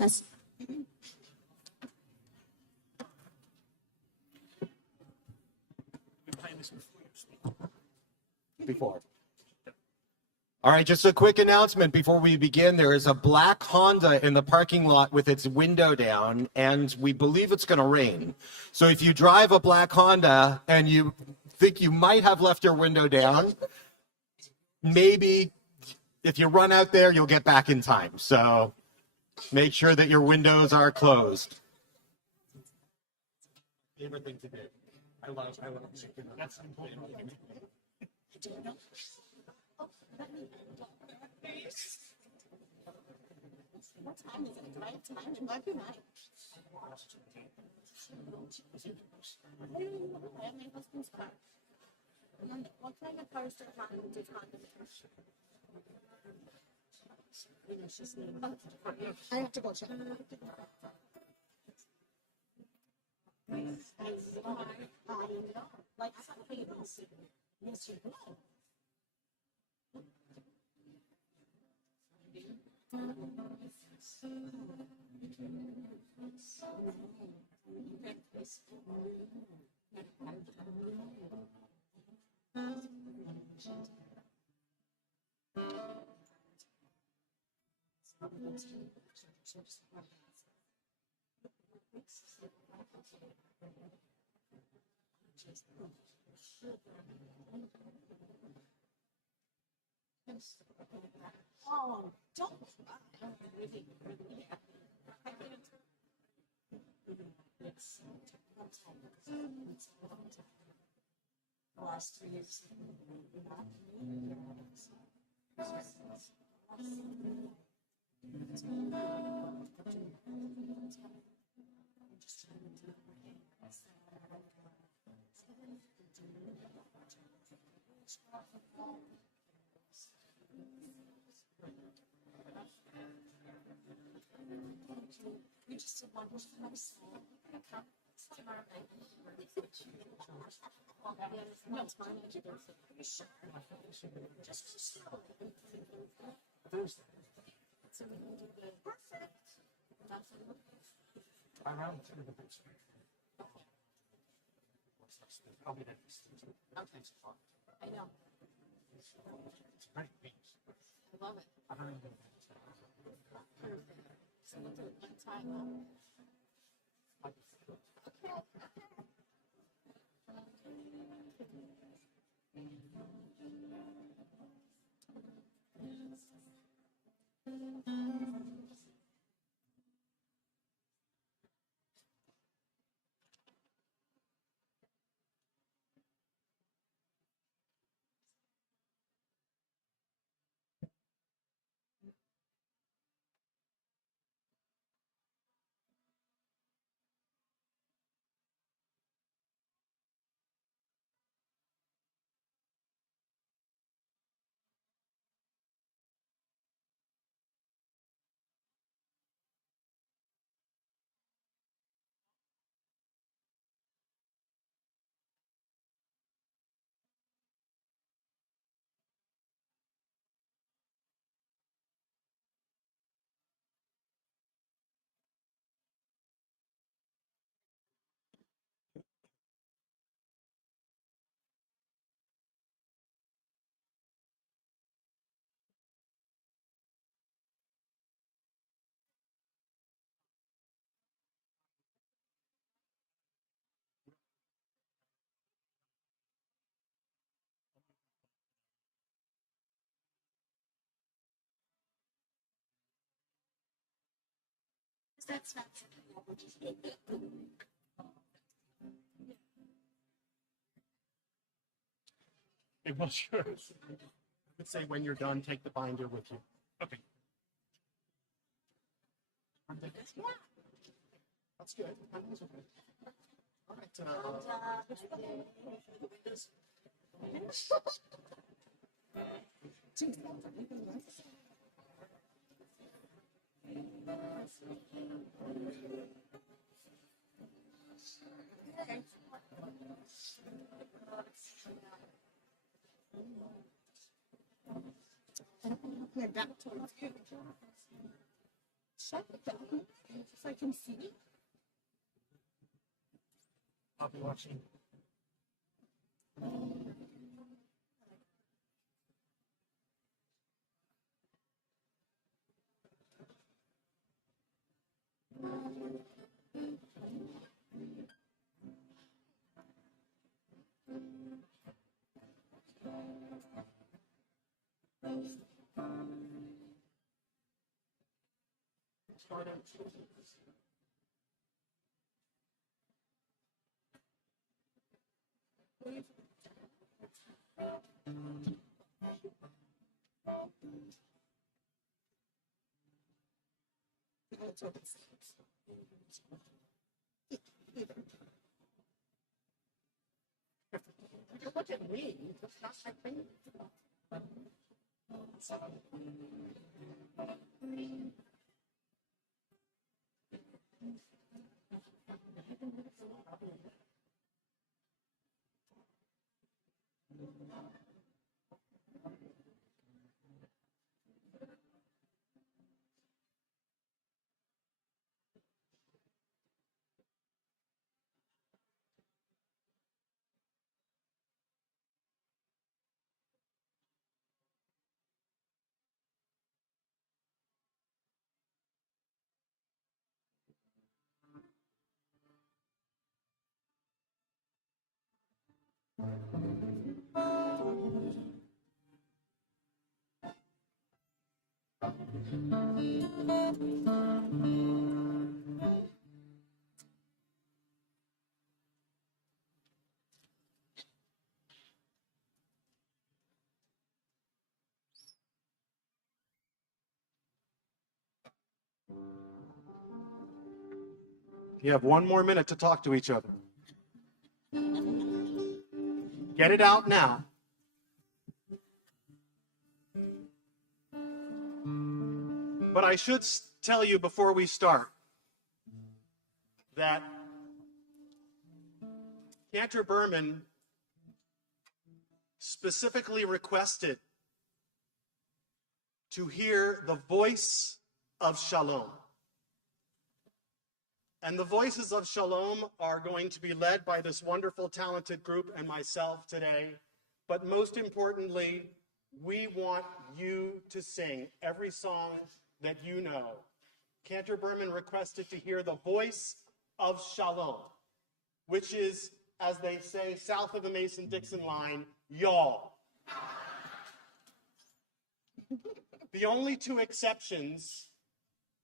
Test. Before. All right, just a quick announcement before we begin. There is a black Honda in the parking lot with its window down, and we believe it's going to rain. So if you drive a black Honda and you think you might have left your window down, maybe if you run out there, you'll get back in time. So make sure that your windows are closed. Favorite thing to do. I love that's important. What time is it? Do I have time? It might be night. I have my husband's car. What kind of cars do I have to go check. Like, yes, you do. Oh, don't. The last 3 years. You just did one more nice. No, it's fine. Just so we can do the perfect. Around to the boots. I'll be there. Okay. I know. It's great beats. I love it. Perfect. So we'll do it one time. Okay. That's not It was sure. I would say when you're done, take the binder with you. Okay. That's good. All back towards you. check that so I can see. I'll be watching. Look at me. That's not my thing. You have 1 more minute to talk to each other. Get it out now. But I should tell you before we start that Cantor Berman specifically requested to hear the voice of Shalom. And the voices of Shalom are going to be led by this wonderful, talented group and myself today. But most importantly, we want you to sing every song that you know. Cantor Berman requested to hear the voice of Shalom, which is, as they say, south of the Mason-Dixon line, y'all. The only 2 exceptions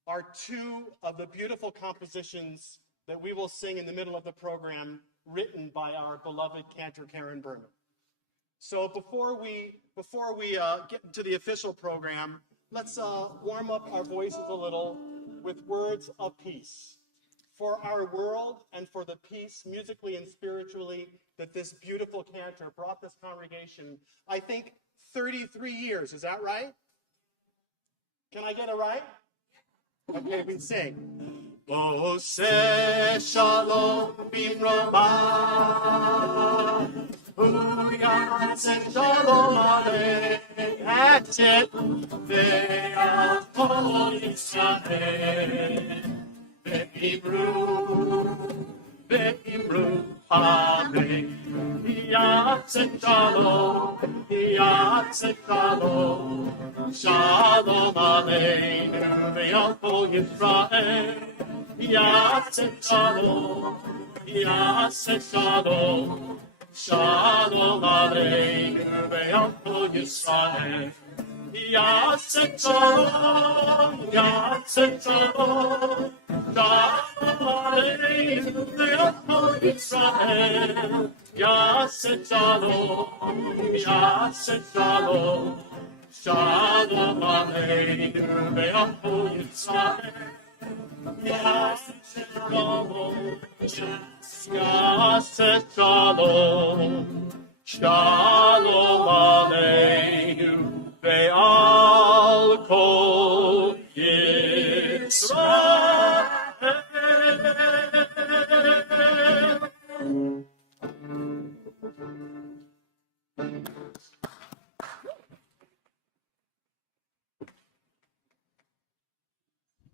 are 2 of the beautiful compositions that we will sing in the middle of the program, written by our beloved Cantor Karen Berman. So before we get into the official program, let's warm up our voices a little with words of peace for our world and for the peace, musically and spiritually, that this beautiful cantor brought this congregation, I think, 33 years. Is that right? Can I get it right? Okay, we sing. Ose shalom bimroma, uyase shalom aleichem. That's it. Ve'achol Yisrael, ve'imru amen. Yatse shalom, shalom aleinu ve'achol Yisrael. Yatse shalom, shalom aleinu ve'achol Yisrael. Yatse shalom, shalom aleinu ve'achol Yisrael. Yatse shalom, shalom aleinu ve'achol Yisrael. Yatse shalom, shalom aleinu ve'al kol Yisrael.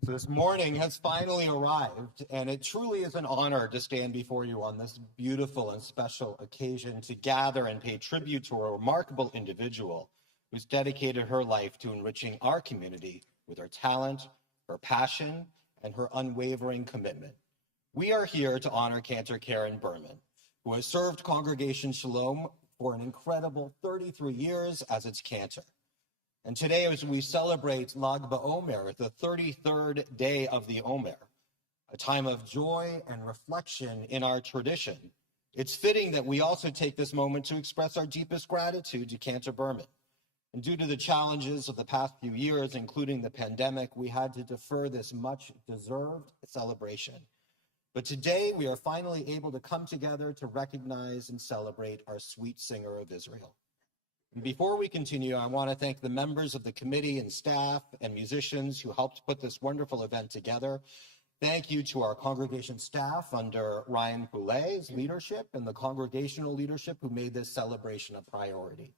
So this morning has finally arrived, and it truly is an honor to stand before you on this beautiful and special occasion to gather and pay tribute to a remarkable individual who's dedicated her life to enriching our community with her talent, her passion, and her unwavering commitment. We are here to honor Cantor Karen Berman, who has served Congregation Shalom for an incredible 33 years as its cantor. And today, as we celebrate Lag BaOmer, the 33rd day of the Omer, a time of joy and reflection in our tradition, it's fitting that we also take this moment to express our deepest gratitude to Cantor Berman. And due to the challenges of the past few years, including the pandemic, we had to defer this much-deserved celebration. But today, we are finally able to come together to recognize and celebrate our sweet singer of Israel. Before we continue, I want to thank the members of the committee and staff and musicians who helped put this wonderful event together. Thank you to our congregation staff under Ryan Poulet's leadership and the congregational leadership who made this celebration a priority.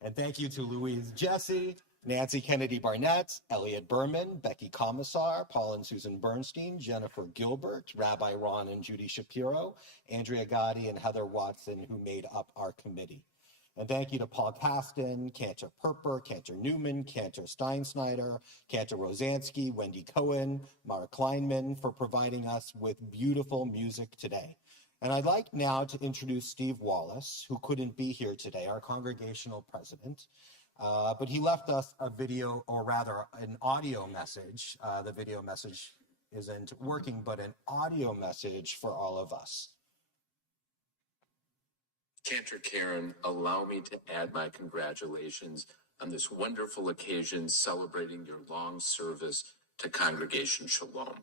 And thank you to Louise Jesse, Nancy Kennedy Barnett, Elliot Berman, Becky Commissar, Paul and Susan Bernstein, Jennifer Gilbert, Rabbi Ron and Judy Shapiro, Andrea Gotti, and Heather Watson, who made up our committee. And thank you to Paul Kasten, Cantor Perper, Cantor Newman, Cantor Steinsnyder, Cantor Rosansky, Wendy Cohen, Mara Kleinman for providing us with beautiful music today. And I'd like now to introduce Steve Wallace, who couldn't be here today, our congregational president. But he left us a video, or rather an audio message. The video message isn't working, but an audio message for all of us. Cantor Karen, allow me to add my congratulations on this wonderful occasion celebrating your long service to Congregation Shalom.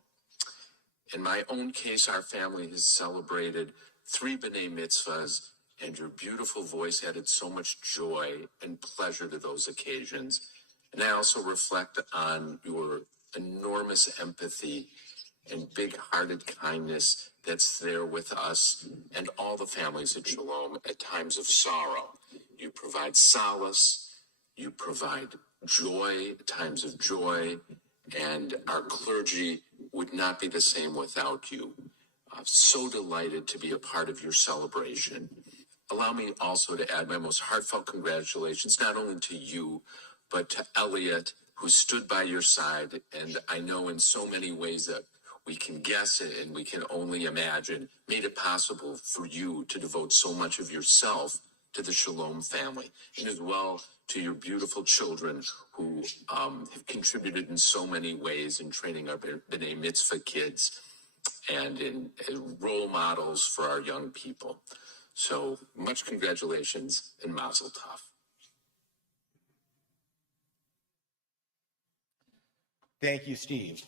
In my own case, our family has celebrated 3 B'nai Mitzvahs, and your beautiful voice added so much joy and pleasure to those occasions. And I also reflect on your enormous empathy and big-hearted kindness that's there with us and all the families at Shalom at times of sorrow. You provide solace, you provide joy, times of joy, and our clergy would not be the same without you. I'm so delighted to be a part of your celebration. Allow me also to add my most heartfelt congratulations, not only to you, but to Elliot, who stood by your side, and I know in so many ways that we can guess it and we can only imagine, made it possible for you to devote so much of yourself to the Shalom family, and as well to your beautiful children who have contributed in so many ways in training our B'nai Mitzvah kids and in role models for our young people. So much congratulations and mazel tov. Thank you, Steve.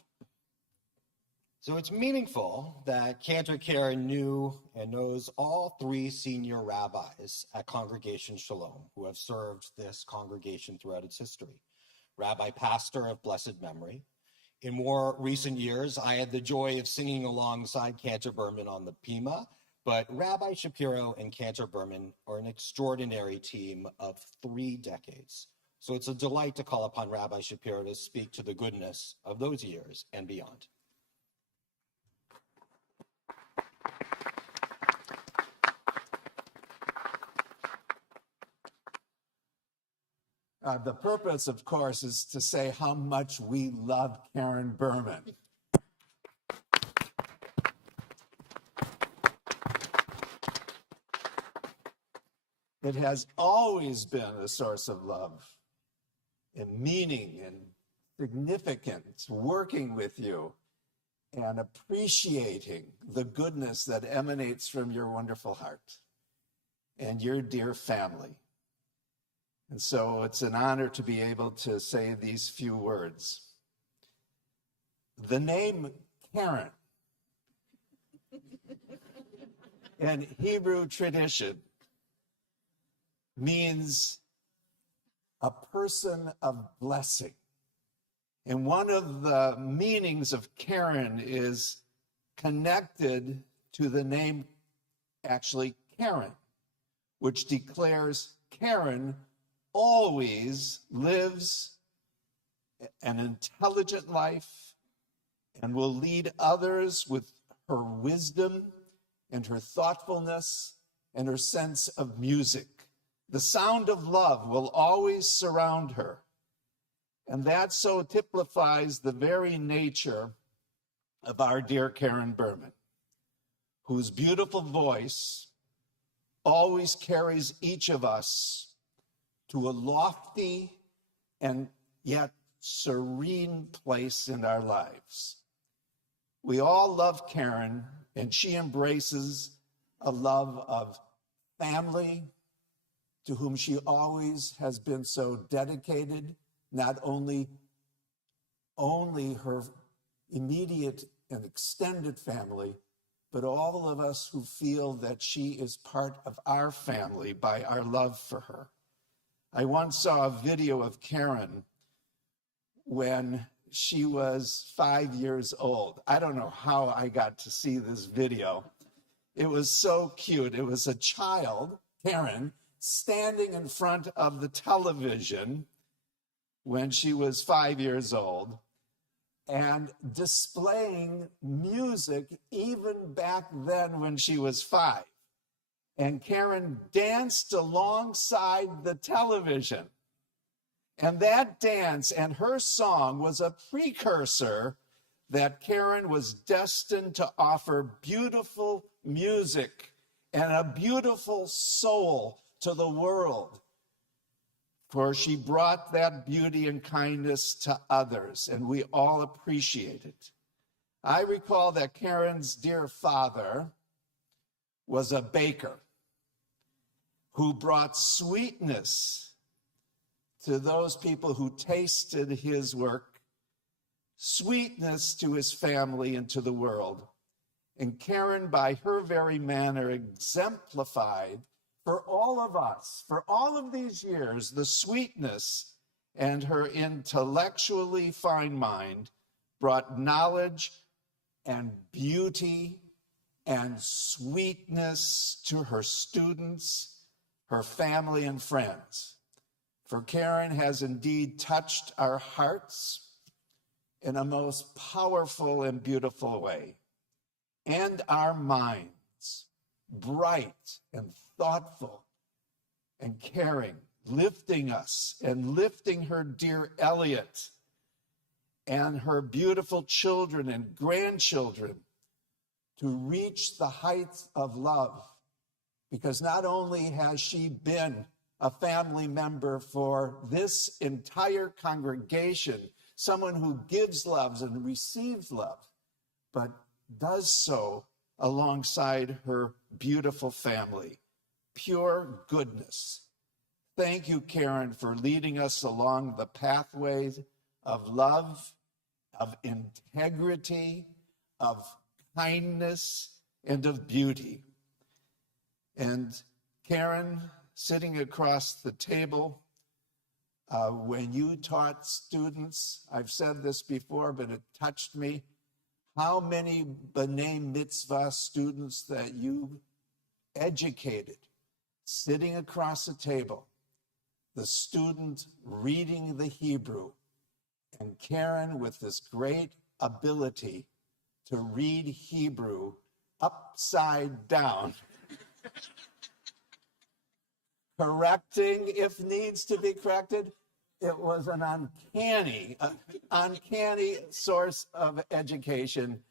So it's meaningful that Cantor Karen knew and knows all 3 senior rabbis at Congregation Shalom who have served this congregation throughout its history. Rabbi Pastor of blessed memory. In more recent years, I had the joy of singing alongside Cantor Berman on the Pima, but Rabbi Shapiro and Cantor Berman are an extraordinary team of 3 decades. So it's a delight to call upon Rabbi Shapiro to speak to the goodness of those years and beyond. The purpose, of course, is to say how much we love Karen Berman. It has always been a source of love and meaning and significance working with you and appreciating the goodness that emanates from your wonderful heart and your dear family. And so it's an honor to be able to say these few words. The name Karen in Hebrew tradition means a person of blessing. And one of the meanings of Karen is connected to the name, actually, Karen, which declares Karen always lives an intelligent life, and will lead others with her wisdom and her thoughtfulness and her sense of music. The sound of love will always surround her. And that so typifies the very nature of our dear Karen Berman, whose beautiful voice always carries each of us to a lofty and yet serene place in our lives. We all love Karen, and she embraces a love of family, to whom she always has been so dedicated, not only her immediate and extended family, but all of us who feel that she is part of our family by our love for her. I once saw a video of Karen when she was 5 years old. I don't know how I got to see this video. It was so cute. It was a child, Karen, standing in front of the television when she was 5 years old and displaying music even back then when she was 5. And Karen danced alongside the television. And that dance and her song was a precursor that Karen was destined to offer beautiful music and a beautiful soul to the world. For she brought that beauty and kindness to others, and we all appreciate it. I recall that Karen's dear father was a baker who brought sweetness to those people who tasted his work, sweetness to his family and to the world. And Karen, by her very manner, exemplified for all of us, for all of these years, the sweetness, and her intellectually fine mind brought knowledge and beauty and sweetness to her students, her family, and friends. For Karen has indeed touched our hearts in a most powerful and beautiful way, and our minds, bright and thoughtful and caring, lifting us and lifting her dear Elliot and her beautiful children and grandchildren to reach the heights of love. Because not only has she been a family member for this entire congregation, someone who gives love and receives love, but does so alongside her beautiful family. Pure goodness. Thank you, Karen, for leading us along the pathways of love, of integrity, of kindness, and of beauty. And Karen, sitting across the table, when you taught students, I've said this before, but it touched me, how many B'nai Mitzvah students that you educated, sitting across the table, the student reading the Hebrew, and Karen with this great ability to read Hebrew upside down, correcting if needs to be corrected. It was an uncanny source of education.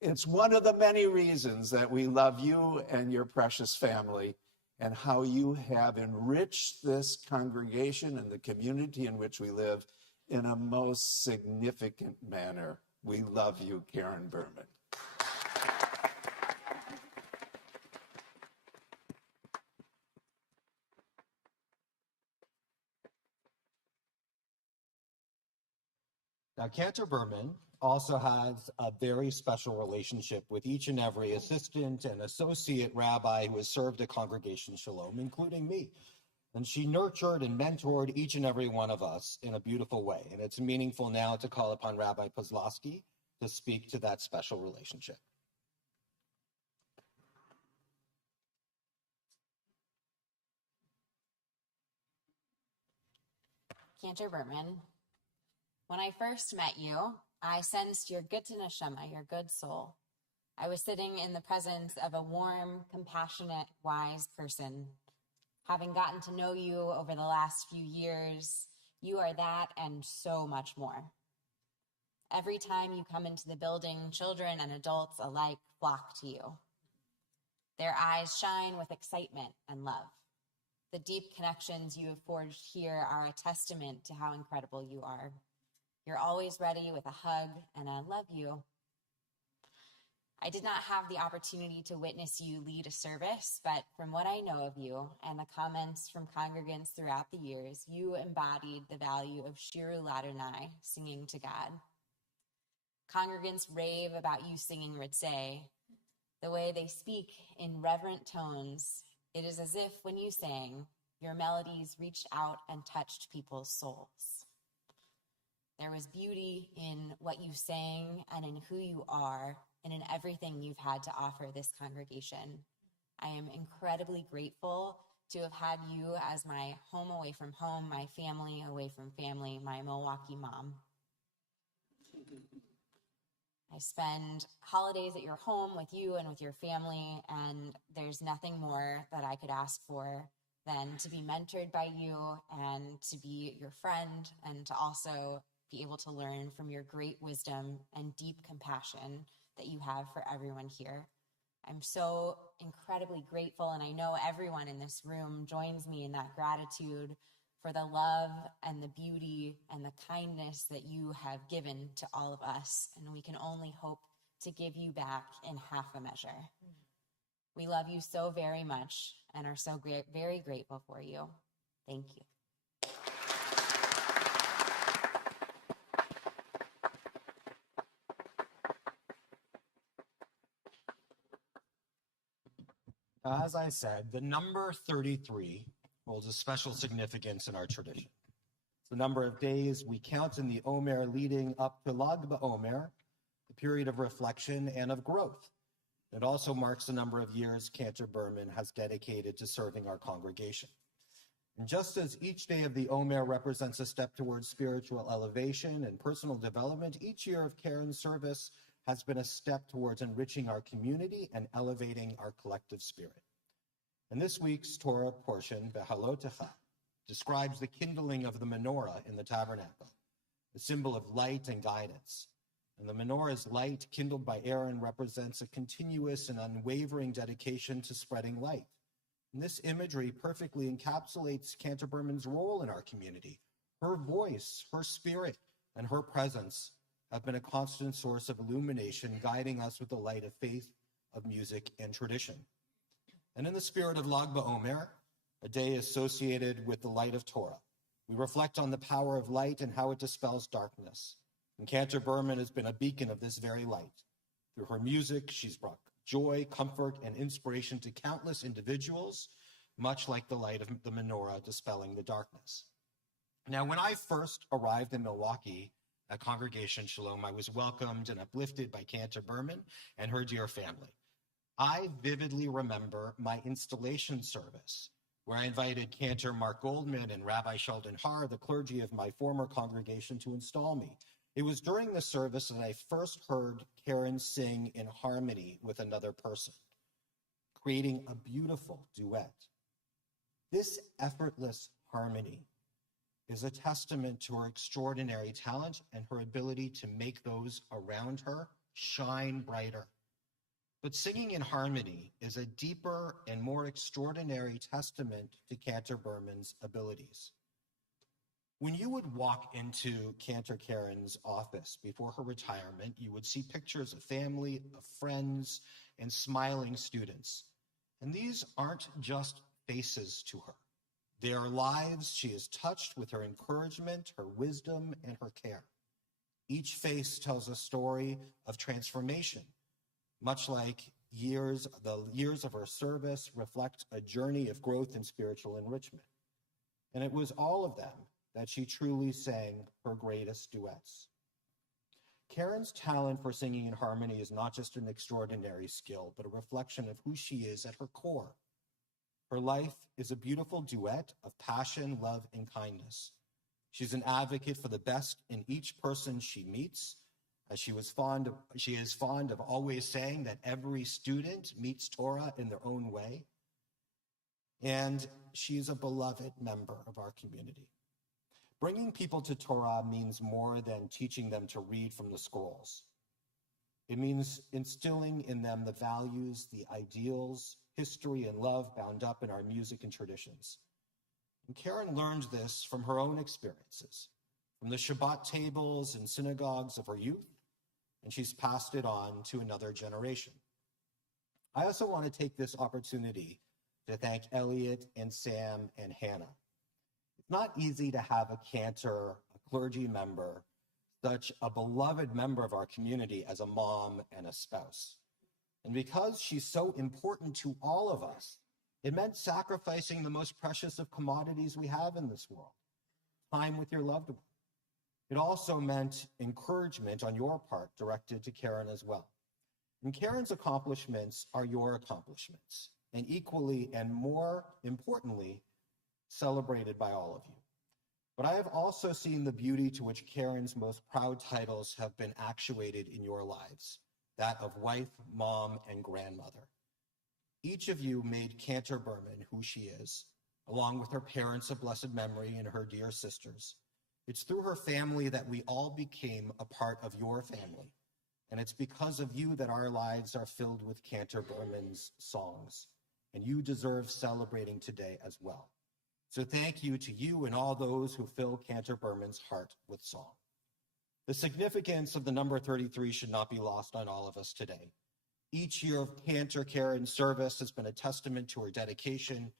It's one of the many reasons that we love you and your precious family, and how you have enriched this congregation and the community in which we live in a most significant manner. We love you, Karen Berman. Now, Cantor Berman also has a very special relationship with each and every assistant and associate rabbi who has served at Congregation Shalom, including me. And she nurtured and mentored each and every one of us in a beautiful way. And it's meaningful now to call upon Rabbi Pozlowski to speak to that special relationship. Cantor Berman, when I first met you, I sensed your good neshama, your good soul. I was sitting in the presence of a warm, compassionate, wise person. Having gotten to know you over the last few years, you are that and so much more. Every time you come into the building, children and adults alike flock to you. Their eyes shine with excitement and love. The deep connections you have forged here are a testament to how incredible you are. You're always ready with a hug and a love you. I did not have the opportunity to witness you lead a service, but from what I know of you and the comments from congregants throughout the years, you embodied the value of Shiru Ladonai, singing to God. Congregants rave about you singing Ritzeh. The way they speak in reverent tones, it is as if when you sang, your melodies reached out and touched people's souls. There was beauty in what you sang and in who you are and in everything you've had to offer this congregation. I am incredibly grateful to have had you as my home away from home, my family away from family, my Milwaukee mom. I spend holidays at your home with you and with your family, and there's nothing more that I could ask for than to be mentored by you and to be your friend and to also be able to learn from your great wisdom and deep compassion that you have for everyone here. I'm so incredibly grateful, and I know everyone in this room joins me in that gratitude for the love and the beauty and the kindness that you have given to all of us, and we can only hope to give you back in half a measure. We love you so very much and are so very grateful for you. Thank you. As I said, the number 33 holds a special significance in our tradition. It's the number of days we count in the Omer leading up to Lag BaOmer, the period of reflection and of growth. It also marks the number of years Cantor Berman has dedicated to serving our congregation. And just as each day of the Omer represents a step towards spiritual elevation and personal development, each year of Karen's service has been a step towards enriching our community and elevating our collective spirit. And this week's Torah portion, Behalotecha, describes the kindling of the menorah in the tabernacle, the symbol of light and guidance. And the menorah's light, kindled by Aaron, represents a continuous and unwavering dedication to spreading light. And this imagery perfectly encapsulates Cantor Berman's role in our community. Her voice, her spirit, and her presence have been a constant source of illumination, guiding us with the light of faith, of music, and tradition. And in the spirit of Lag BaOmer, a day associated with the light of Torah, we reflect on the power of light and how it dispels darkness. And Cantor Berman has been a beacon of this very light. Through her music, she's brought joy, comfort, and inspiration to countless individuals, much like the light of the menorah dispelling the darkness. Now, when I first arrived in Milwaukee at Congregation Shalom, I was welcomed and uplifted by Cantor Berman and her dear family. I vividly remember my installation service, where I invited Cantor Mark Goldman and Rabbi Sheldon Har, the clergy of my former congregation, to install me. It was during the service that I first heard Karen sing in harmony with another person, creating a beautiful duet. This effortless harmony is a testament to her extraordinary talent and her ability to make those around her shine brighter. But singing in harmony is a deeper and more extraordinary testament to Cantor Berman's abilities. When you would walk into Cantor Karen's office before her retirement, you would see pictures of family, of friends, and smiling students. And these aren't just faces to her. They are lives she has touched with her encouragement, her wisdom, and her care. Each face tells a story of transformation, much like the years of her service reflect a journey of growth and spiritual enrichment. And it was all of them that she truly sang her greatest duets. Karen's talent for singing in harmony is not just an extraordinary skill, but a reflection of who she is at her core. Her life is a beautiful duet of passion, love, and kindness. She's an advocate for the best in each person she meets, as she is fond of always saying that every student meets Torah in their own way. And she's a beloved member of our community. Bringing people to Torah means more than teaching them to read from the scrolls. It means instilling in them the values, the ideals, history, and love bound up in our music and traditions. And Karen learned this from her own experiences, from the Shabbat tables and synagogues of her youth, and she's passed it on to another generation. I also want to take this opportunity to thank Elliot and Sam and Hannah. It's not easy to have a cantor, a clergy member, such a beloved member of our community as a mom and a spouse. And because she's so important to all of us, it meant sacrificing the most precious of commodities we have in this world, time with your loved one. It also meant encouragement on your part directed to Karen as well. And Karen's accomplishments are your accomplishments, and equally and more importantly, celebrated by all of you. But I have also seen the beauty to which Karen's most proud titles have been actuated in your lives, that of wife, mom, and grandmother. Each of you made Cantor Berman who she is, along with her parents of blessed memory and her dear sisters. It's through her family that we all became a part of your family. And it's because of you that our lives are filled with Cantor Berman's songs. And you deserve celebrating today as well. So thank you to you and all those who fill Cantor Berman's heart with song. The significance of the number 33 should not be lost on all of us today. Each year of Cantor Karen's service has been a testament to her dedication,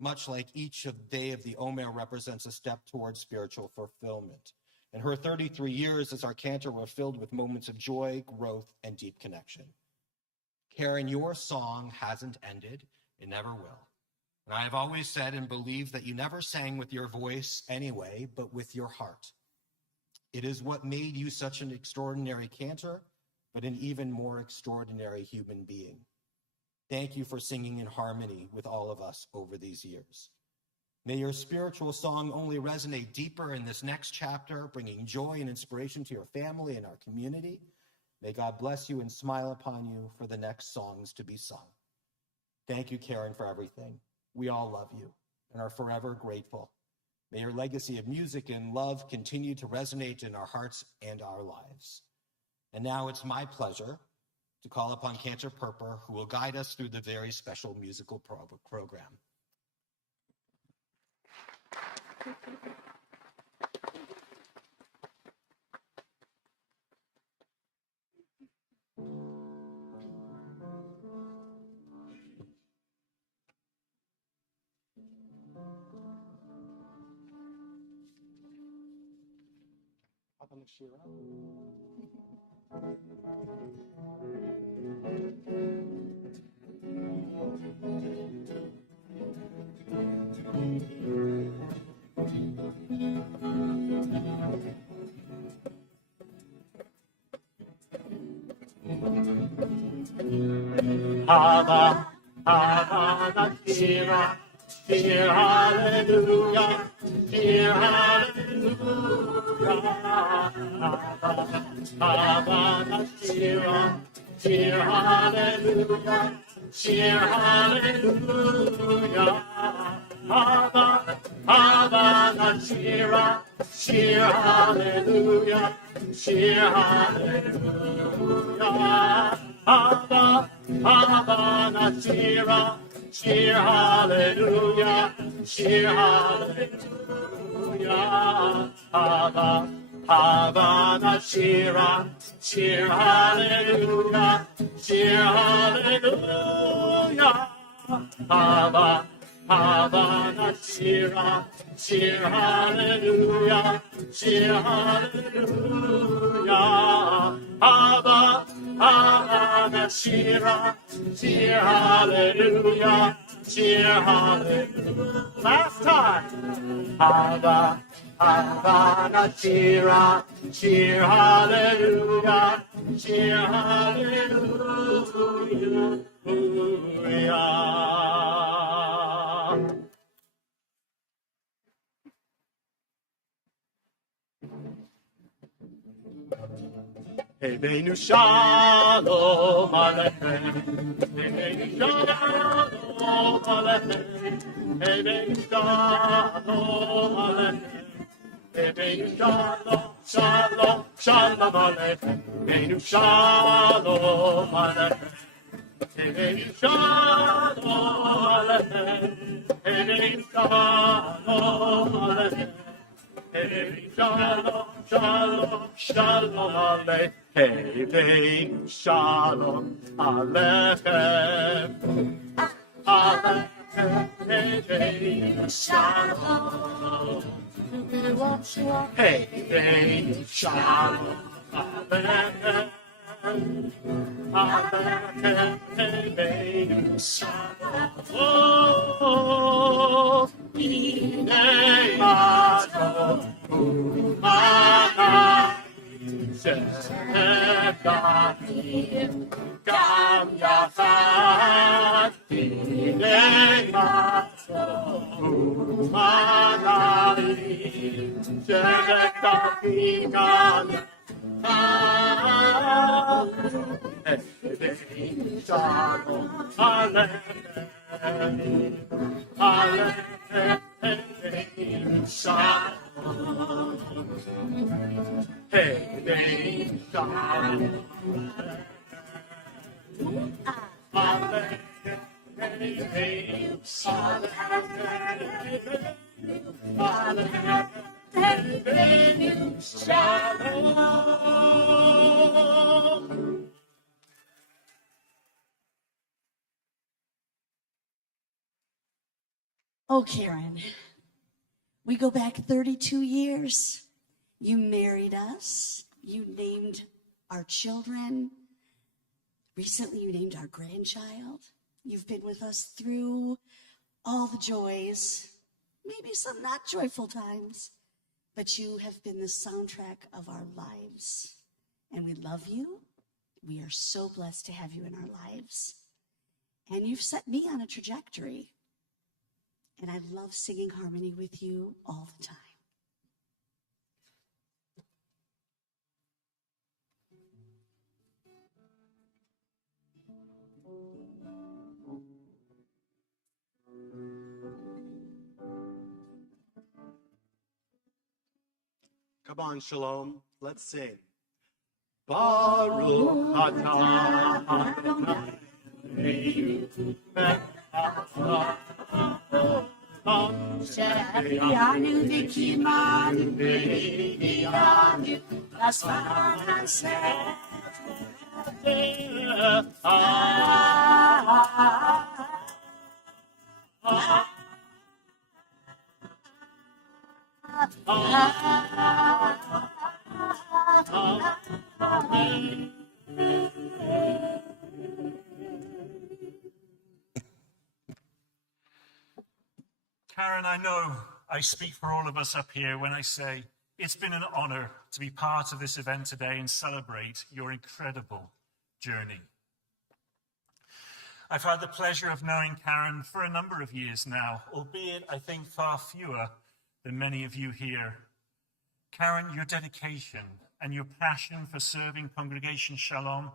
much like each day of the Omer represents a step towards spiritual fulfillment. And her 33 years as our cantor were filled with moments of joy, growth, and deep connection. Karen, your song hasn't ended. It never will. And I have always said and believed that you never sang with your voice anyway, but with your heart. It is what made you such an extraordinary cantor, but an even more extraordinary human being. Thank you for singing in harmony with all of us over these years. May your spiritual song only resonate deeper in this next chapter, bringing joy and inspiration to your family and our community. May God bless you and smile upon you for the next songs to be sung. Thank you, Karen, for everything. We all love you and are forever grateful. May your legacy of music and love continue to resonate in our hearts and our lives. And now it's my pleasure to call upon Cantor Perper, who will guide us through the very special musical program. Hava, Hava, Shira, Shir Hallelujah, Shir Hallelujah. Hava, Shira, Shir Hallelujah, Shir Hallelujah. Hava, Hava, Shira, Shir Hallelujah, Shir Hallelujah. Hava, Hava, Shira, Shir Hallelujah, Shir Hallelujah. Hava, Hava, Shira, Shir Hallelujah, Shir Hallelujah. Hava, Hava, Shira, Shir Hallelujah, Shir Hallelujah. Hava, Hava, Shira, Shir Hallelujah, Shir Hallelujah. Last time. Hava, Hava, Shira, Shir Hallelujah, Shir Hallelujah. Ebeinu Shalom Aleichem. Ebeinu Shalom Aleichem. Ebeinu Shalom Aleichem. Ebeinu Shalom, Shalom, Shalom Aleichem. Ebeinu Shalom Aleichem. Ebeinu Shalom Aleichem. Ebeinu Shalom Aleichem. Ebeinu Shalom, Shalom, Shalom Aleichem. Ebeinu Shalom Aleichem. Aleichem. Ebeinu Shalom. Ebeinu Shalom Aleichem. Aleichem. Ebeinu Shalom. Oh, B'nai Matzon U'Manayim Shekachim Gam Yachad. B'nai Matzon U'Manayim Shekachim Gam Yachad. Ebeinu Shalom Aleichem. Aleichem. Ebeinu Shalom. Ebeinu Shalom. Aleichem. Ebeinu Shalom. Aleichem. Ebeinu Shalom. Oh, Karen, we go back 32 years. You married us. You named our children. Recently, you named our grandchild. You've been with us through all the joys, maybe some not joyful times, but you have been the soundtrack of our lives. And we love you. We are so blessed to have you in our lives. And you've set me on a trajectory. And I love singing harmony with you all the time. Come on, Shalom. Let's sing. Baruch atah Adonai She'anu v'kimanu v'hiyanu l'asman Karen, I know I speak for all of us up here when I say it's been an honor to be part of this event today and celebrate your incredible journey. I've had the pleasure of knowing Karen for a number of years now, albeit I think far fewer than many of you here. Karen, your dedication and your passion for serving Congregation Shalom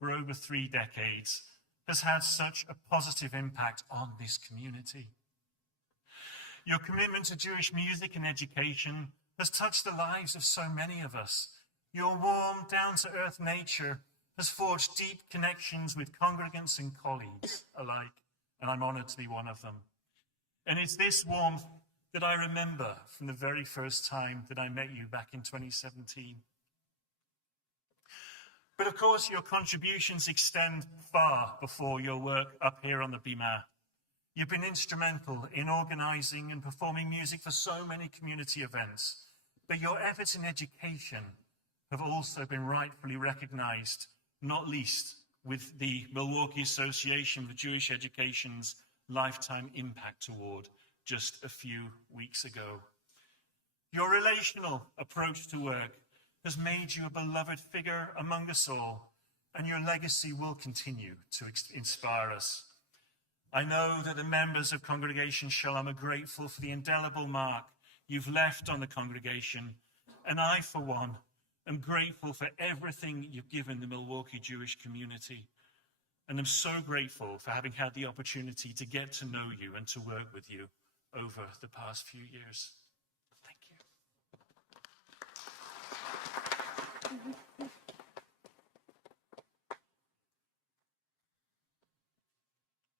for over 3 decades has had such a positive impact on this community. Your commitment to Jewish music and education has touched the lives of so many of us. Your warm, down-to-earth nature has forged deep connections with congregants and colleagues alike, and I'm honored to be one of them. And it's this warmth that I remember from the very first time that I met you back in 2017. But of course, your contributions extend far before your work up here on the Bima. You've been instrumental in organizing and performing music for so many community events, but your efforts in education have also been rightfully recognized, not least with the Milwaukee Association for Jewish Education's Lifetime Impact Award just a few weeks ago. Your relational approach to work has made you a beloved figure among us all, and your legacy will continue to inspire us. I know that the members of Congregation Shalom are grateful for the indelible mark you've left on the congregation, and I, for one, I'm grateful for everything you've given the Milwaukee Jewish community. And I'm so grateful for having had the opportunity to get to know you and to work with you over the past few years. Thank you.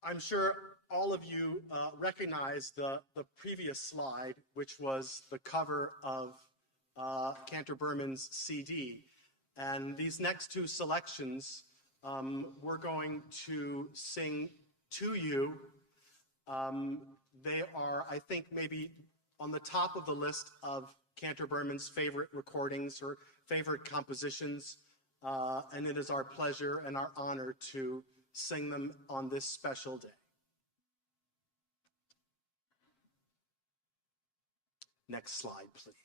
I'm sure all of you recognize the previous slide, which was the cover of Cantor Berman's CD. And these next two selections, we're going to sing to you. They are, I think, maybe on the top of the list of Cantor Berman's favorite recordings or favorite compositions. And it is our pleasure and our honor to sing them on this special day. Next slide, please.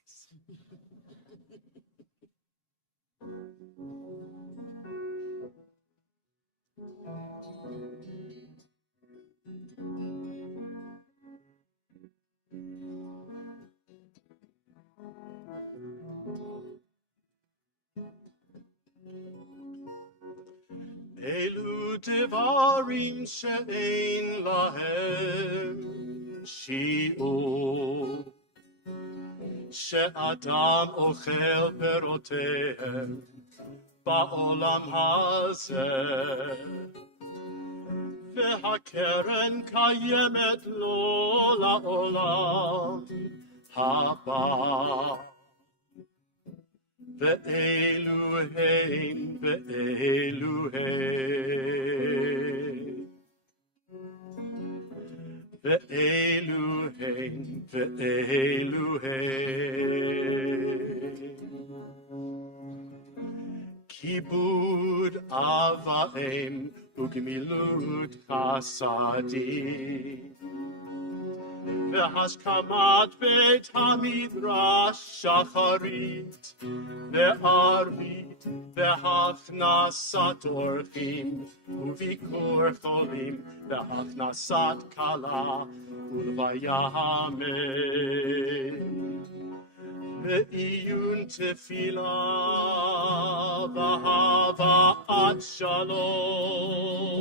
Elu devarim she'ein lahem shi'ur she'adam ochel perotehem ba'olam hazeh ve'hakeren kayemet lo la'olam haba. Ve'eluhein, ve'eluhein, ve'eluhein, ve'eluhein. Kibud avaim ugmilut chasadim. Ve'hashkamat beit hamidrash shacharit, ve'arvit, ve'hachnasat orchim, uvikur cholim, ve'hachnasat kala, ulvayahamen. Ve'iyun tefillah, v'hava'at shalom.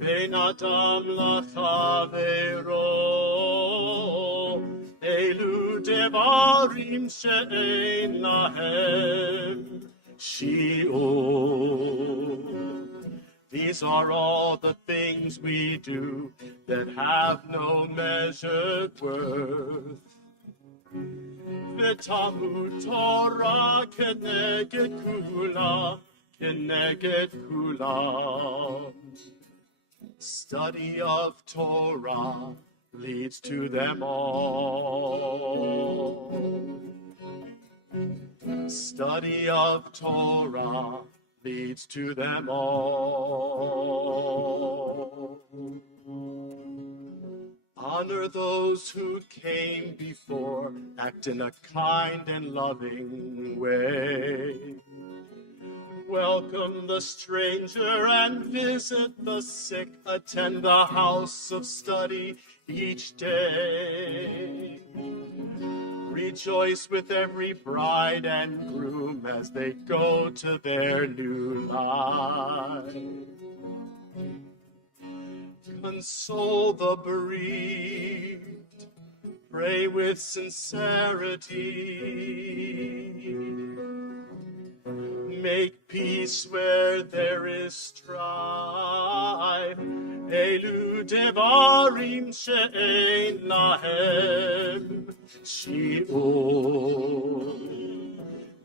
Ben Adam lachavero, elu devarim she'ein lahem shi'ur. These are all the things we do that have no measured worth. V'talmud Torah keneged kulam, keneged kulam. Study of Torah leads to them all. Study of Torah leads to them all. Honor those who came before, act in a kind and loving way. Welcome the stranger and visit the sick. Attend the house of study each day. Rejoice with every bride and groom as they go to their new life. Console the bereaved. Pray with sincerity. Make peace where there is strife. Elu devarim she'ein lahem shi'ur.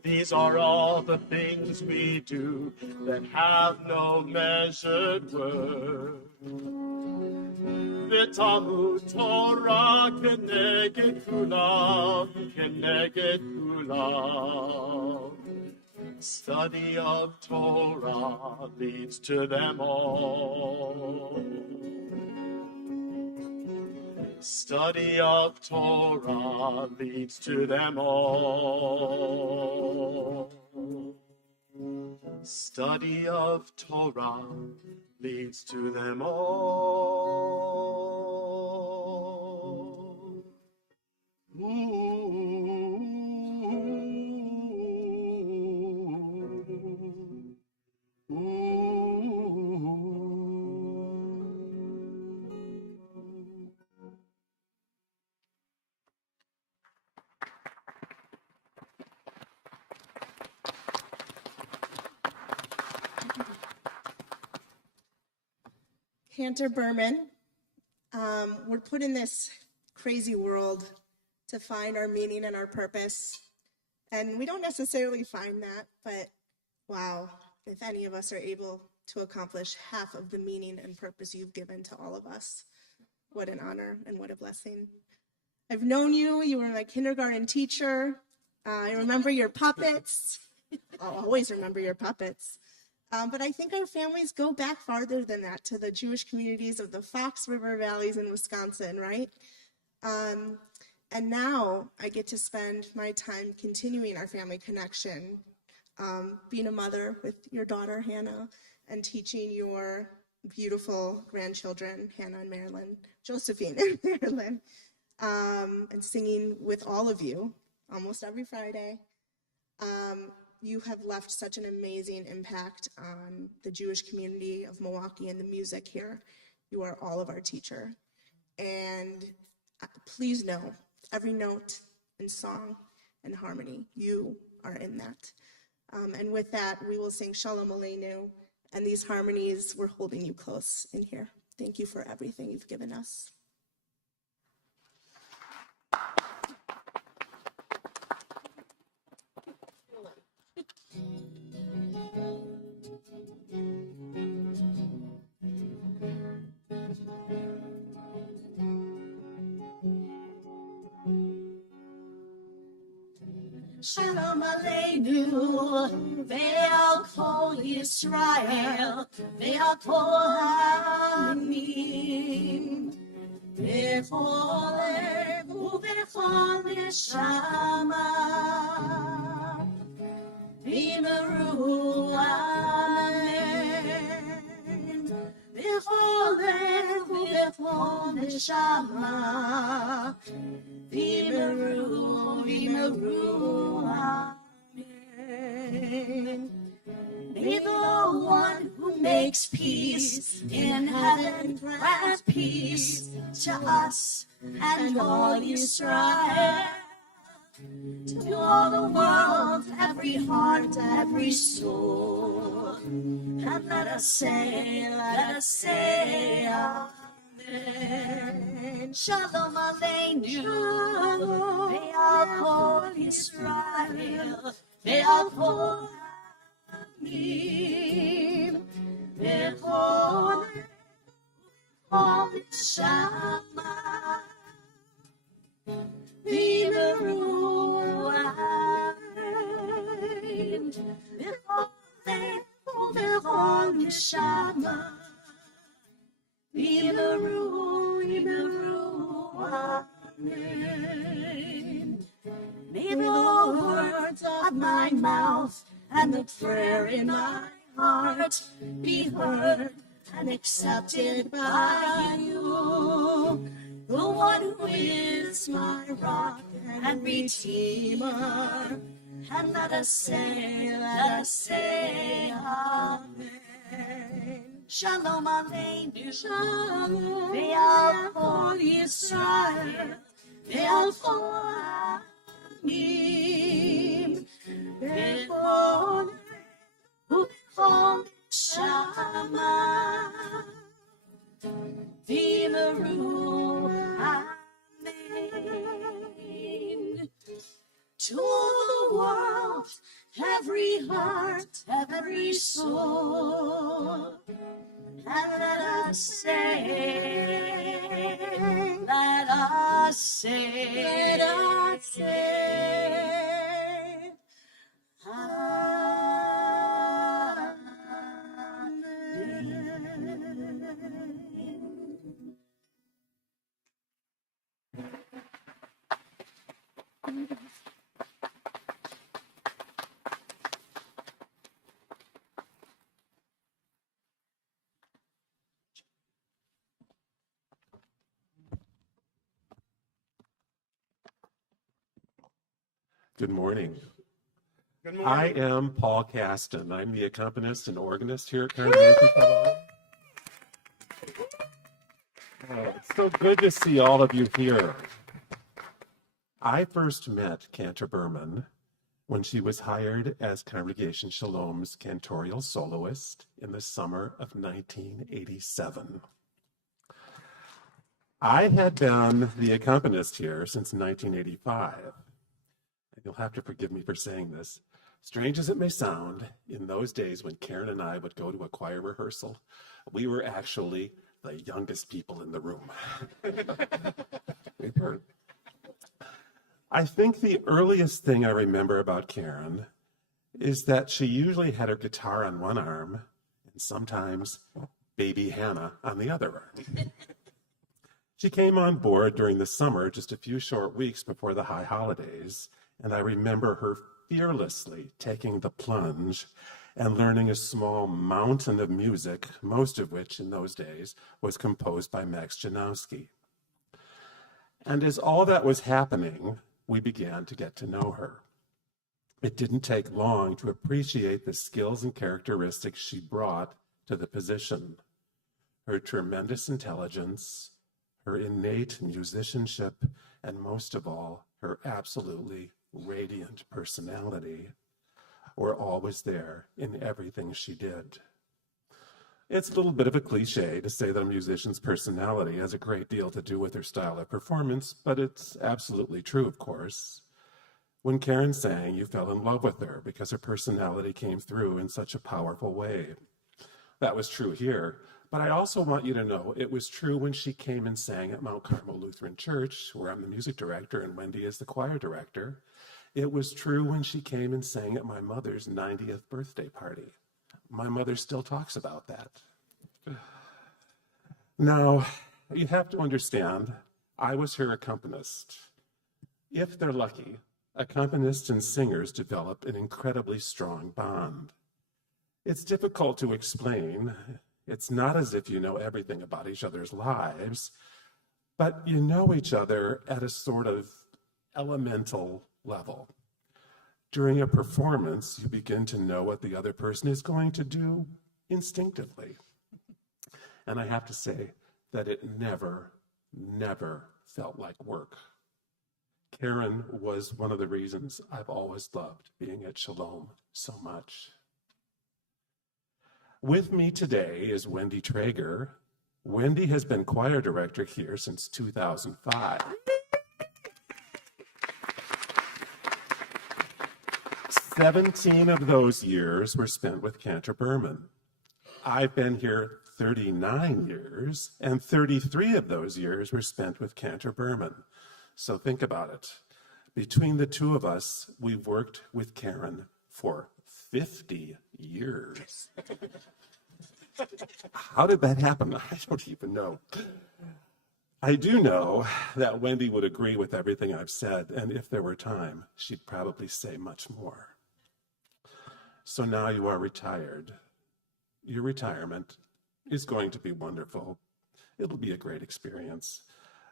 These are all the things we do that have no measured worth. V'talmud Torah keneged kulam, keneged kulam. Study of Torah leads to them all. Study of Torah leads to them all. Study of Torah leads to them all. Ooh. Cantor Berman. We're put in this crazy world to find our meaning and our purpose. And we don't necessarily find that, but wow, if any of us are able to accomplish half of the meaning and purpose you've given to all of us, what an honor and what a blessing. I've known you. You were my kindergarten teacher. I remember your puppets. I'll always remember your puppets. But I think our families go back farther than that, to the Jewish communities of the Fox River Valleys in Wisconsin, right? And now I get to spend my time continuing our family connection, being a mother with your daughter, Hannah, and teaching your beautiful grandchildren, Hannah and Marilyn, Josephine and Marilyn, and singing with all of you almost every Friday. You have left such an amazing impact on the Jewish community of Milwaukee and the music here. You are all of our teacher. And please know, every note and song and harmony, you are in that. And with that, we will sing Shalom Aleinu. And these harmonies, we're holding you close in here. Thank you for everything you've given us. Shalom Aleinu, ve'al kol Yisrael, ve'al kol ha'amim, b'chol lev u'b'chol neshama, v'yimaru amen, b'chol lev u'b'chol neshama, v'yimaru amen. May the one who makes peace in heaven grant peace to us and all Israel, to all the world, every heart, every soul. And let us say, Amen. Shalom Aleinu, ve'al kol Yisrael, ve'al kol ha'amim, b'chol neshama, v'yimaru amen, b'chol neshama, v'yimaru amen. May the words of my mouth and the prayer in my heart be heard and accepted by you, the one who is my rock and redeemer. And let us say, Amen. Shalom Aleinu, Shalom, ve'al kol Yisrael, ve'al kol ha'amim, b'chol u'b'chol neshama, v'yimaru amen. To all the world, every heart, every soul. And let us say, Amen. Good morning. Good morning. I am Paul Caston. I'm the accompanist and organist here at Congregation Shalom. It's so good to see all of you here. I first met Cantor Berman when she was hired as Congregation Shalom's cantorial soloist in the summer of 1987. I had been the accompanist here since 1985. And you'll have to forgive me for saying this. Strange as it may sound, in those days when Karen and I would go to a choir rehearsal, we were actually the youngest people in the room. We were. I think the earliest thing I remember about Karen is that she usually had her guitar on one arm and sometimes baby Hannah on the other arm. She came on board during the summer, just a few short weeks before the high holidays, and I remember her fearlessly taking the plunge and learning a small mountain of music, most of which in those days was composed by Max Janowski. And as all that was happening, we began to get to know her. It didn't take long to appreciate the skills and characteristics she brought to the position. Her tremendous intelligence, her innate musicianship, and most of all, her absolutely radiant personality were always there in everything she did. It's a little bit of a cliche to say that a musician's personality has a great deal to do with their style of performance, but it's absolutely true, of course. When Karen sang, you fell in love with her because her personality came through in such a powerful way. That was true here, but I also want you to know it was true when she came and sang at Mount Carmel Lutheran Church, where I'm the music director and Wendy is the choir director. It was true when she came and sang at my mother's 90th birthday party. My mother still talks about that. Now, you have to understand, I was her accompanist. If they're lucky, accompanists and singers develop an incredibly strong bond. It's difficult to explain. It's not as if you know everything about each other's lives, but you know each other at a sort of elemental level. During a performance, you begin to know what the other person is going to do instinctively. And I have to say that it never felt like work. Karen was one of the reasons I've always loved being at Shalom so much. With me today is Wendy Traeger. Wendy has been choir director here since 2005. 17 of those years were spent with Cantor Berman. I've been here 39 years, and 33 of those years were spent with Cantor Berman. So think about it. Between the two of us, we've worked with Karen for 50 years. How did that happen? I don't even know. I do know that Wendy would agree with everything I've said, and if there were time, she'd probably say much more. So now you are retired. Your retirement is going to be wonderful. It'll be a great experience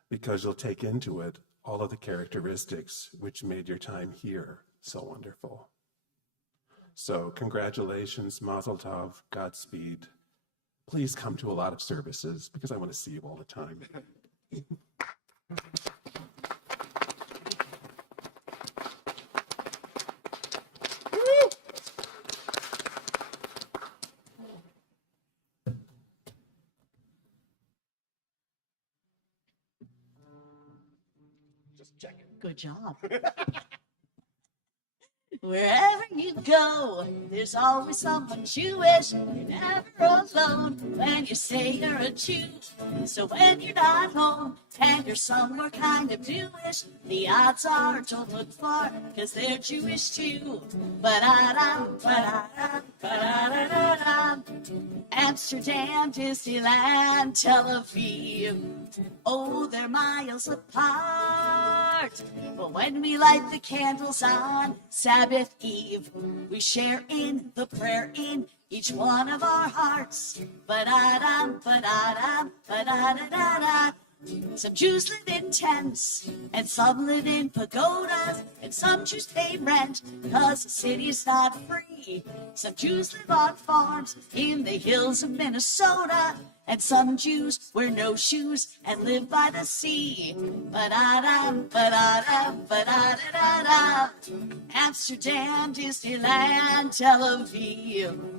because you'll take into it all of the characteristics which made your time here so wonderful. So congratulations, Mazel Tov, Godspeed. Please come to a lot of services because I want to see you all the time. Just checking. Good job. Wherever you go, there's always someone Jewish. You're never alone when you say you're a Jew. So when you're not home and you're somewhere kind of Jewish, the odds are don't look far, cause they're Jewish too. Ba-da-dum, ba-da-dum, ba-da-da-da-dum. Amsterdam, Disneyland, Tel Aviv. Oh, they're miles apart. But when we light the candles on Sabbath Eve, we share in the prayer in each one of our hearts. Ba-da-dum, ba-da-dum, ba-da-da-da-da. Some Jews live in tents, and some live in pagodas, and and some Jews pay rent, 'cause the city's not free. Some Jews live on farms in the hills of Minnesota, and some Jews wear no shoes and live by the sea. Ba-da-da, ba-da-da, ba-da-da-da-da. Amsterdam, Disneyland, Tel Aviv.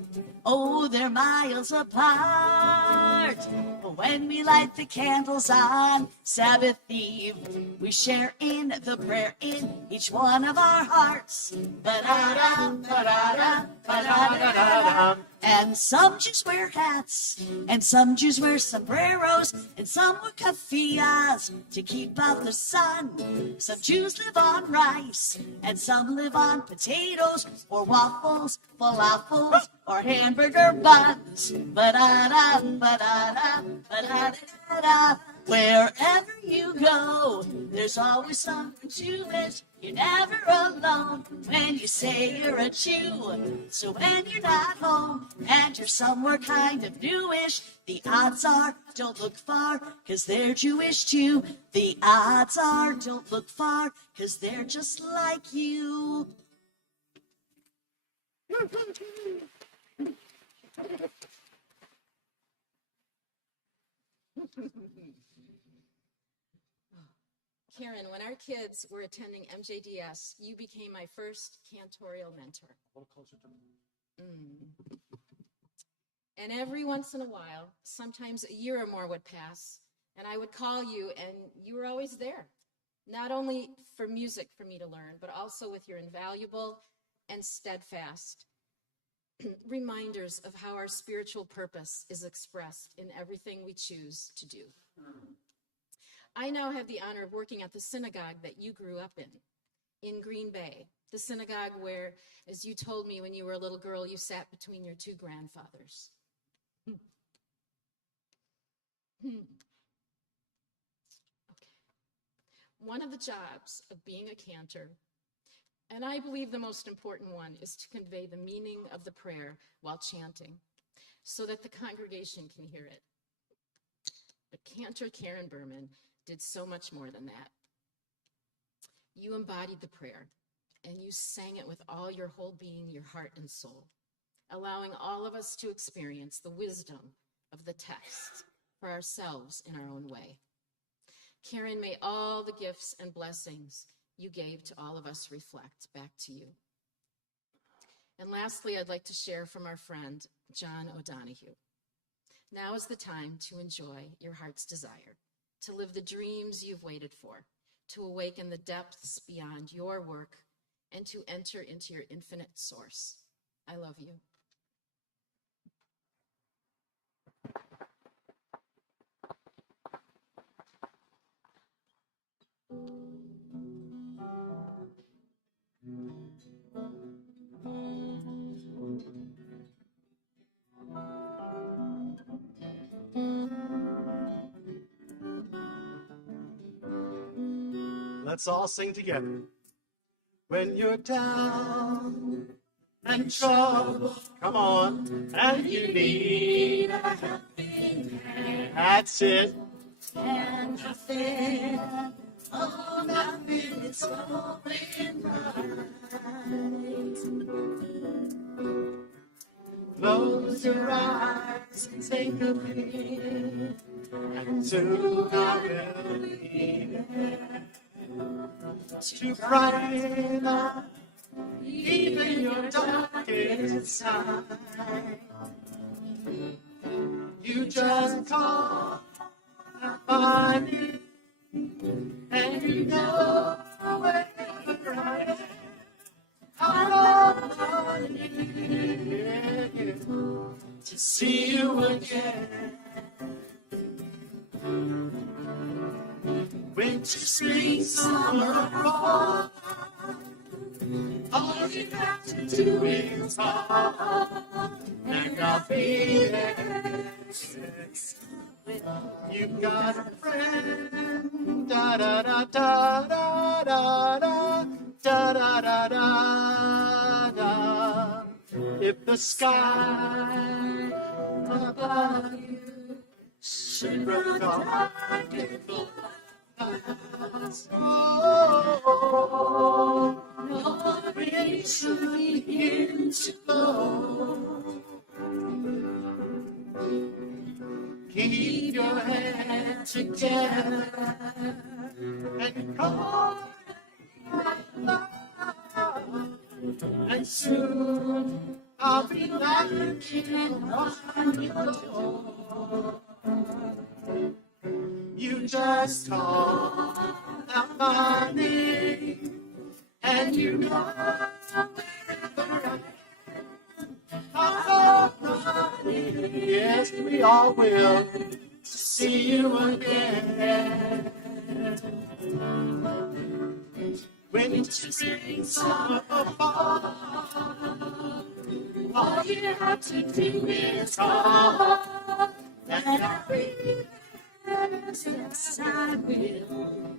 Oh, they're miles apart. But when we light the candles on Sabbath Eve, we share in the prayer in each one of our hearts. Ba-da-da, ba-da-da, ba-da-da-da-da. And some Jews wear hats, and some Jews wear sombreros, and some wear keffiyehs to keep out the sun. Some Jews live on rice, and some live on potatoes, or waffles, falafels, or hamburger buns. Ba-da-da, ba-da-da, ba-da-da-da-da. Wherever you go, there's always something Jewish. You're never alone when you say you're a Jew. So when you're not home and you're somewhere kind of newish, the odds are don't look far, 'cause they're Jewish too. The odds are don't look far, 'cause they're just like you. Karen, when our kids were attending MJDS, you became my first cantorial mentor. And every once in a while, sometimes a year or more would pass, and I would call you, and you were always there. Not only for music for me to learn, but also with your invaluable and steadfast reminders of how our spiritual purpose is expressed in everything we choose to do. I now have the honor of working at the synagogue that you grew up in Green Bay, the synagogue where, as you told me when you were a little girl, you sat between your two grandfathers. Okay. One of the jobs of being a cantor, and I believe the most important one, is to convey the meaning of the prayer while chanting so that the congregation can hear it. But Cantor Karen Berman did so much more than that. You embodied the prayer, and you sang it with all your whole being, your heart and soul, allowing all of us to experience the wisdom of the text for ourselves in our own way. Karen, may all the gifts and blessings you gave to all of us reflect back to you. And lastly, I'd like to share from our friend, John O'Donohue. Now is the time to enjoy your heart's desire, to live the dreams you've waited for, to awaken the depths beyond your work, and to enter into your infinite source. I love you. Let's all sing together. When you're down and troubled, come on, and you need a helping hand. That's it. And nothing, oh, nothing is going right. Close your eyes and take a peek, and soon I will be there to brighten up even your darkest night. You just call, I find you, and you know wherever I am, I'll find you to see you again. Winter, spring, summer, fall, all you have to do is call, and I'll be there. You've got a friend, da da da da da da da da da da da da. If the sky above you should run dark and black, Oh, no rain should begin to blow. Keep your head together and call and soon I'll be knocking on your door. You just call out my name, and you know wherever I am. Yes, we all will see you again. Winter, spring, summer, or fall, all you have to do is call, and I'll be there, yes, I will.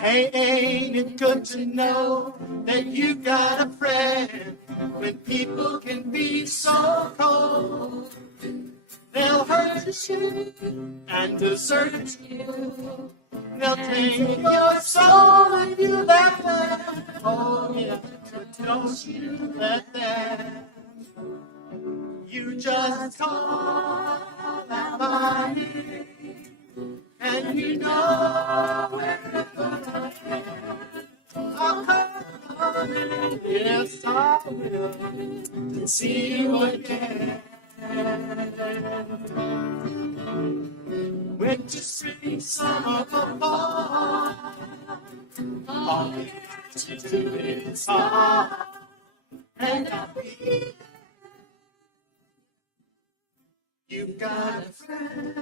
Hey, ain't it good to know that you got a friend when people can be so cold? They'll hurt you and desert you. They'll take your soul if you let them. Oh, yeah, but don't you let them. You just call out my name, and you know where to go. I'll come in, yes, I will, to see you again. Winter, spring, summer, or fall, all you have to do is call, and I'll be there. You've got a friend.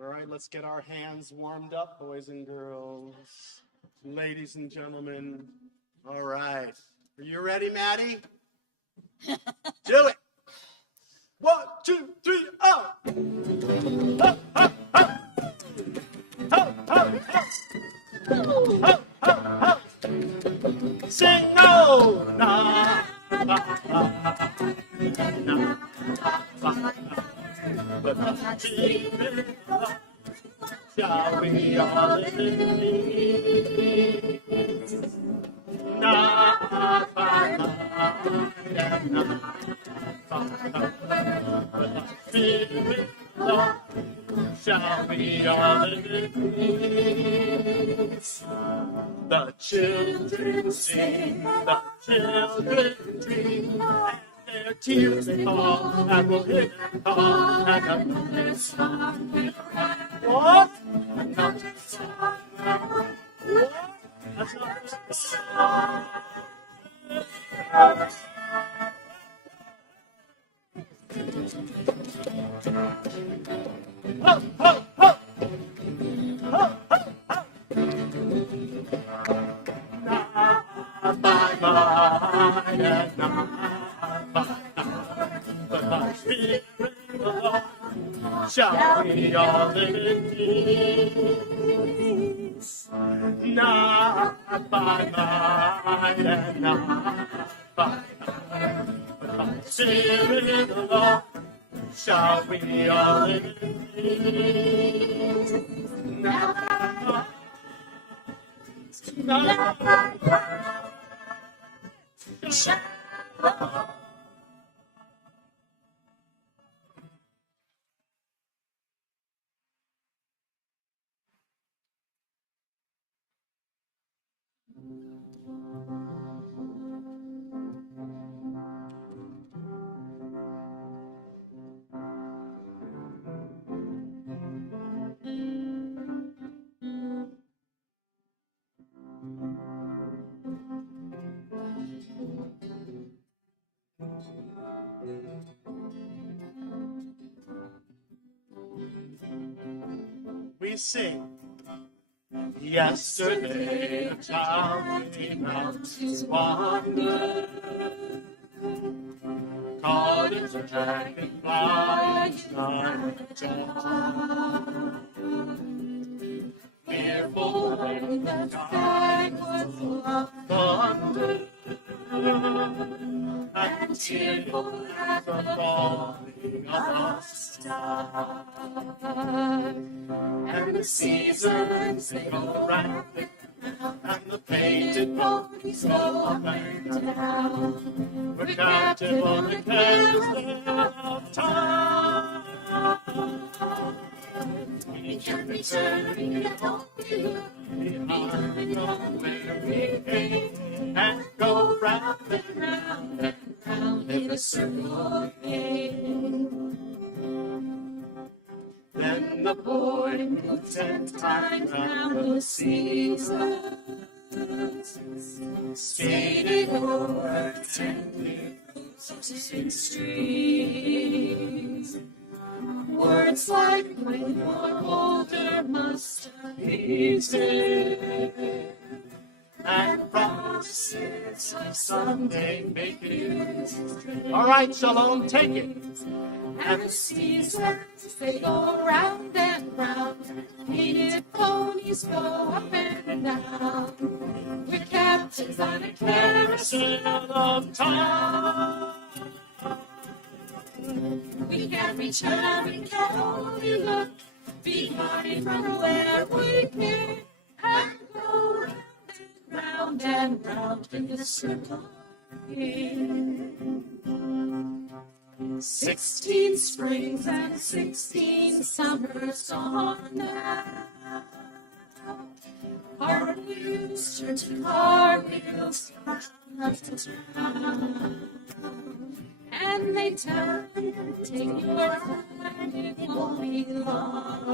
All right, let's get our hands warmed up, boys and girls, ladies and gentlemen. All right. Are you ready, Maddie? Do it. 1, 2, 3, oh! Ho, ho, ho! Ho, ho, ho! Ho, ho, ho! Sing no! Na, na, na, na, na. But shall we all live in peace? Not by might and not by power, but by Spirit, Lord, shall we all live in peace. The children sing, the children dream, and their tears fall, and we'll hear them call, and another song will rise. What? Another song will rise. What? Another song. Ho, ho, ho! Ho, ho, ho! Not by might and not by power, but by Spirit, Lord, shall we all live in peace. Not by might and not by power, but by Spirit, Lord, shall we all live in peace. Not by might, shall we sing. Yesterday a child came out to wander, caught a dragonfly inside a jar. Fearful and tearful at the falling of a star. And the seasons, they go round and round, and the painted ponies go up and down. We're captive on the carousel of time. We can return, we can only look behind on where we came, and go round and round and round in a circle again. Then the boy moves 10 times round the seasons, skated over 10 little streams. Words like when you're older must have easy, and promises of someday make it. All right, Shalom, take it. And the seasons, they go round and round. Painted ponies go up and down. We're captains on a carousel of time. We can return, we can only look behind from where we came, and go round and round in the circle again. 16 springs and 16 summers gone now. Cartwheels turn to cartwheels, round to round. And they turn, take your time, it won't be long.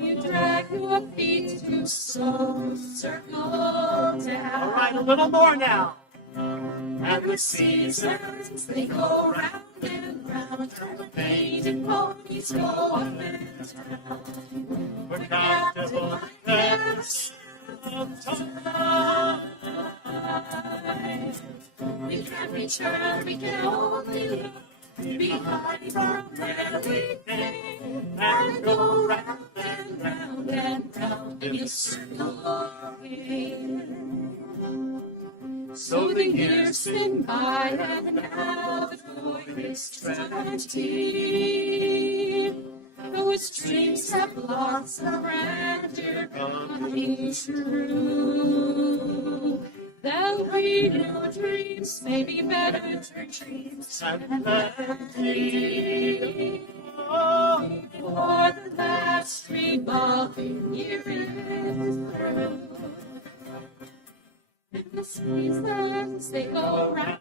You drag your feet to so circle down. All right, a little more now. And the seasons, they go round and round, and the painted ponies go up and down. We're captive on the carousel of time. We can return, we can only look behind from where we came, and go round and round and round in a circle again. So the years spin by, and now the boy is 20. Though his dreams have lots of grandeur coming true, there'll be new dreams, maybe better dreams, and plenty. Before the last revolving year is through. And the seasons, they go round,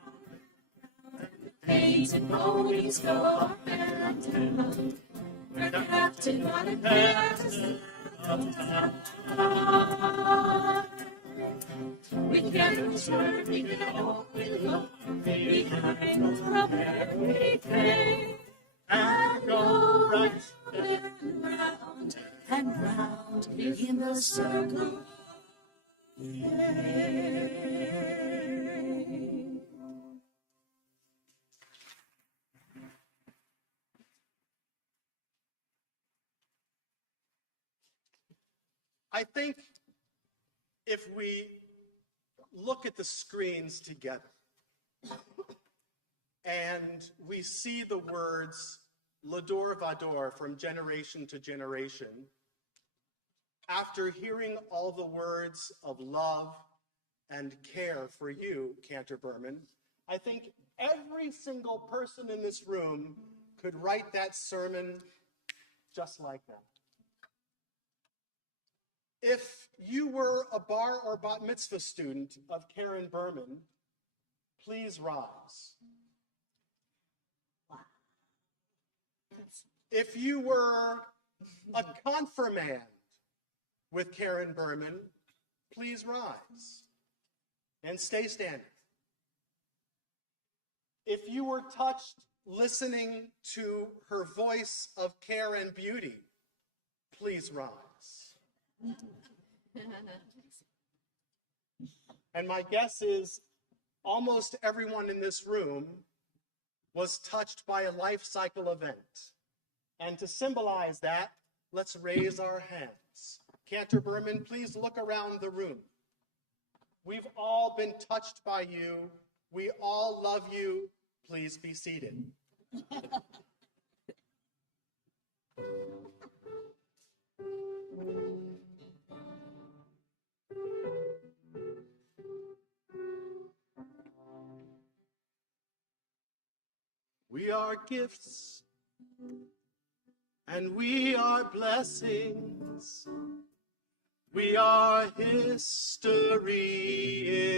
and the painted ponies go up and down. We're captain on a carousel of time. We can return, we can only look behind from where we came, and go round and round in the circle. I think if we look at the screens together and we see the words L'Ador Vador from generation to generation, after hearing all the words of love and care for you, Cantor Berman, I think every single person in this room could write that sermon just like that. If you were a bar or bat mitzvah student of Karen Berman, please rise. If you were a confirmand with Karen Berman, please rise and stay standing. If you were touched listening to her voice of care and beauty, please rise. And my guess is almost everyone in this room was touched by a life cycle event. And to symbolize that, let's raise our hands. Cantor Berman, please look around the room. We've all been touched by you We all love you. Please be seated. We are gifts and we are blessings. We are history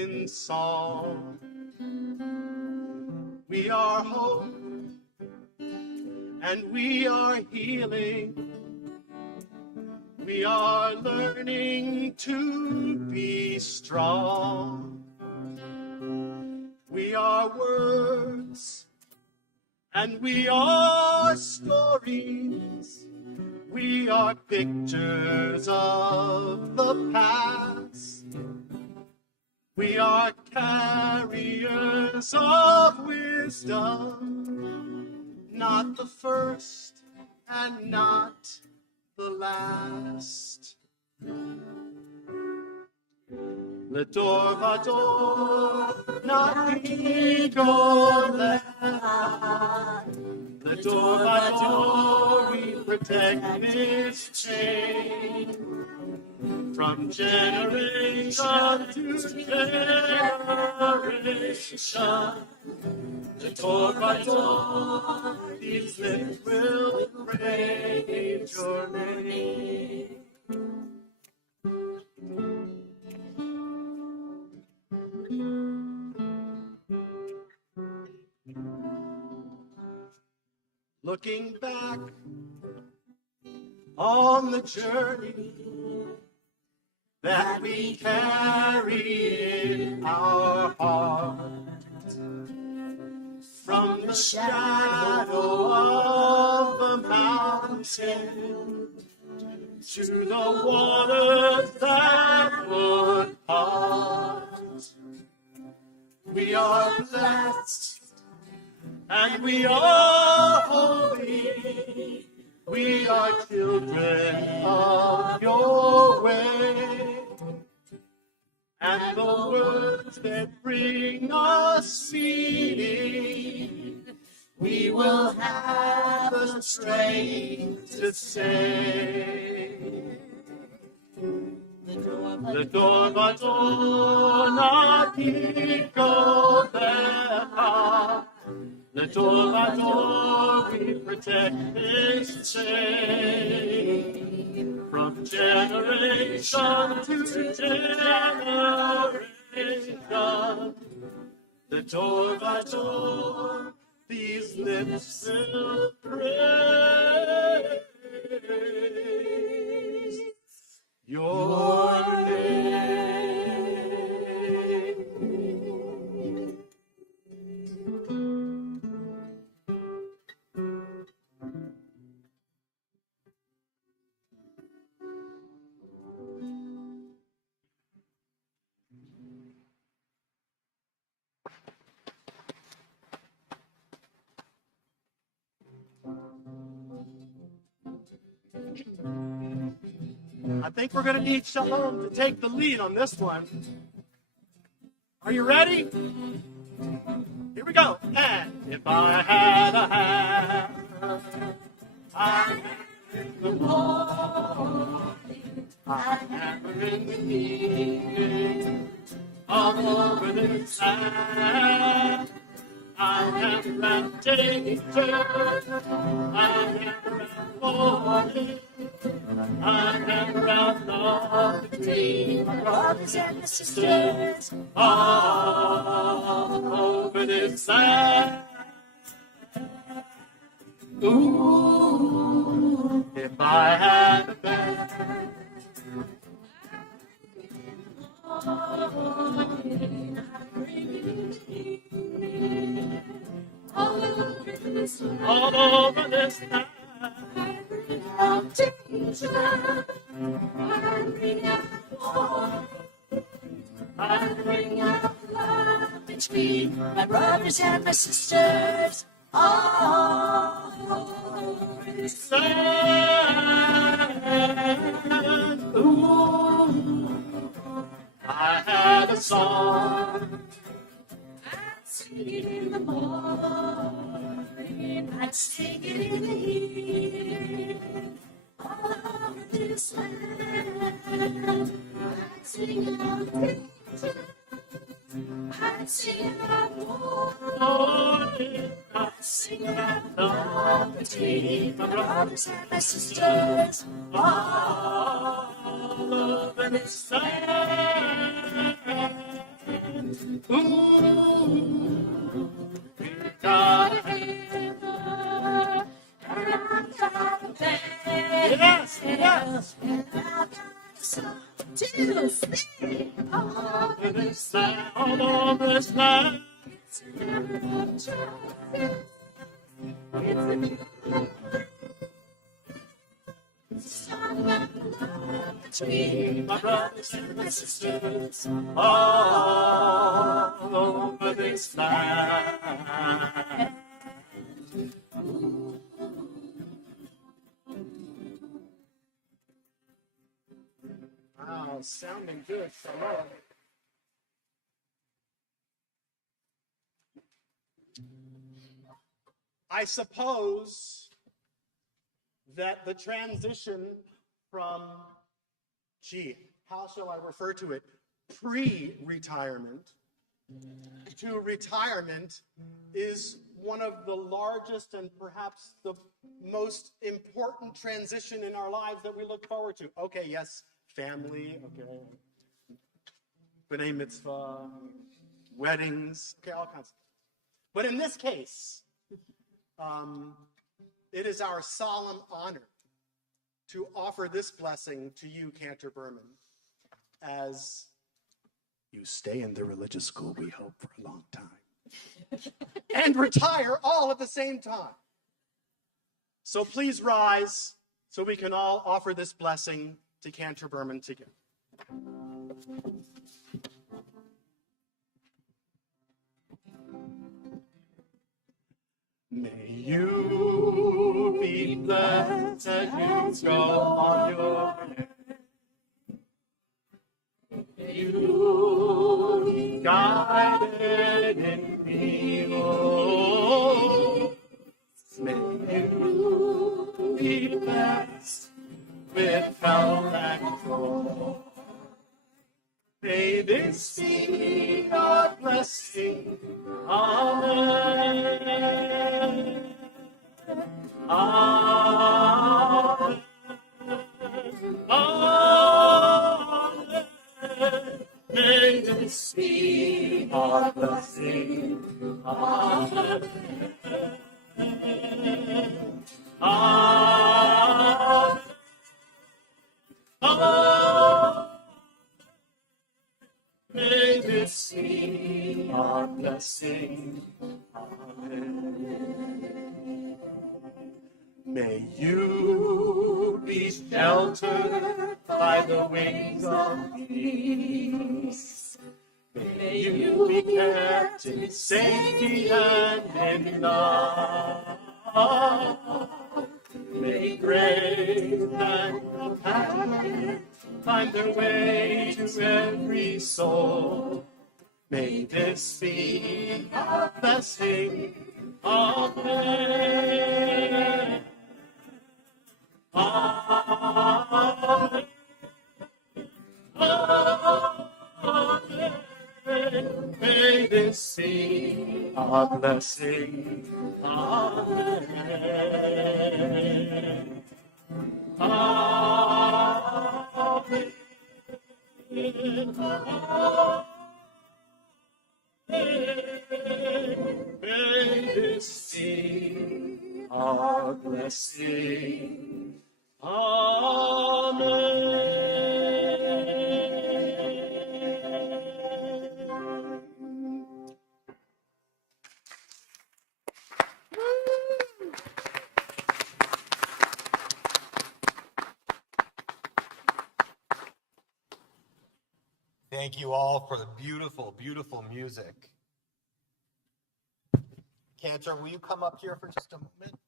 in song. We are hope and we are healing. We are learning to be strong. We are words and we are stories. We are pictures of the past. We are carriers of wisdom, not the first and not the last. Le dor vador, not ego. The door by door we protect this chain from generation to generation. The door by door these lips will praise your name. Looking back on the journey that we carry in our heart, from the shadow of the mountain to the waters that would part. We are blessed and we are holy. We are children of your way. And the words that bring us meaning, we will have the strength to say. The door by door, not ego, the door by door we protect this chain from generation to generation. The door by door these lips will praise your name. I think we're going to need Shalom to take the lead on this one. Are you ready? Here we go. And if I had a hand, I in the morning, I hammer in the evening, all over this land. I hammer out danger, I hammer out warning, I hammer out love between my brothers and my sisters, all over this land. Ooh, if I had a band, all over this land. I bring out danger, I bring out war, I bring out love between my brothers and my sisters, all over this land. Ooh, I had a song sing it in the morning, I'd sing it in the evening, all over this land. I'd sing it all day, I'd sing it out morning, I'd sing it out love between my brothers and my sisters, all over this land. Ooh, we've got a hammer, and I've got a band. Yes, yes. And I've got a song to sing all over this land. All over this land. It's a hammer of justice. It's a beautiful song about the love between my brothers and my sisters all over this land. Wow, sounding good. Shalom. I suppose that the transition from, how shall I refer to it, pre-retirement to retirement is one of the largest and perhaps the most important transition in our lives that we look forward to. Okay, yes, family, okay, b'nai mitzvah, weddings, okay, all kinds of. But in this case, it is our solemn honor to offer this blessing to you, Cantor Berman, as you stay in the religious school, we hope, for a long time, and retire all at the same time. So please rise so we can all offer this blessing to Cantor Berman together. May you be blessed as you go on your way. May you be guided in me. May you be blessed with health and joy. May this be your blessing. Amen. Amen. Amen. May this be our blessing. Amen. Amen. Amen. May this be our blessing. Amen. May you be sheltered by the wings of peace. May you be kept in safety and in love. May grace and compassion find their way to every soul. May this be our blessing. Amen. Amen. Amen. May this be our blessing. Amen. Amen. May this be our blessing. Amen. Thank you all for the beautiful, beautiful music. Cantor, will you come up here for just a moment?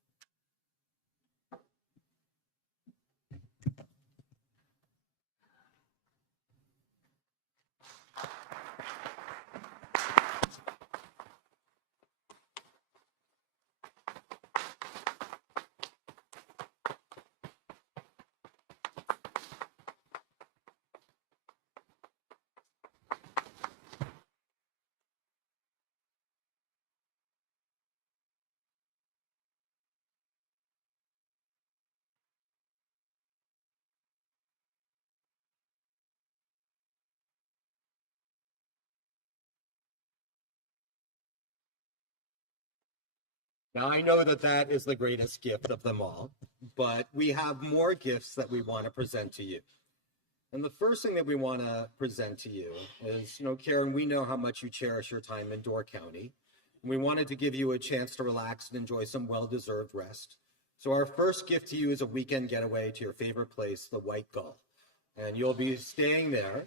Now, I know that that is the greatest gift of them all, but we have more gifts that we want to present to you. And the first thing that we want to present to you is, Karen, we know how much you cherish your time in Door County. And we wanted to give you a chance to relax and enjoy some well-deserved rest. So our first gift to you is a weekend getaway to your favorite place, the White Gull. And you'll be staying there.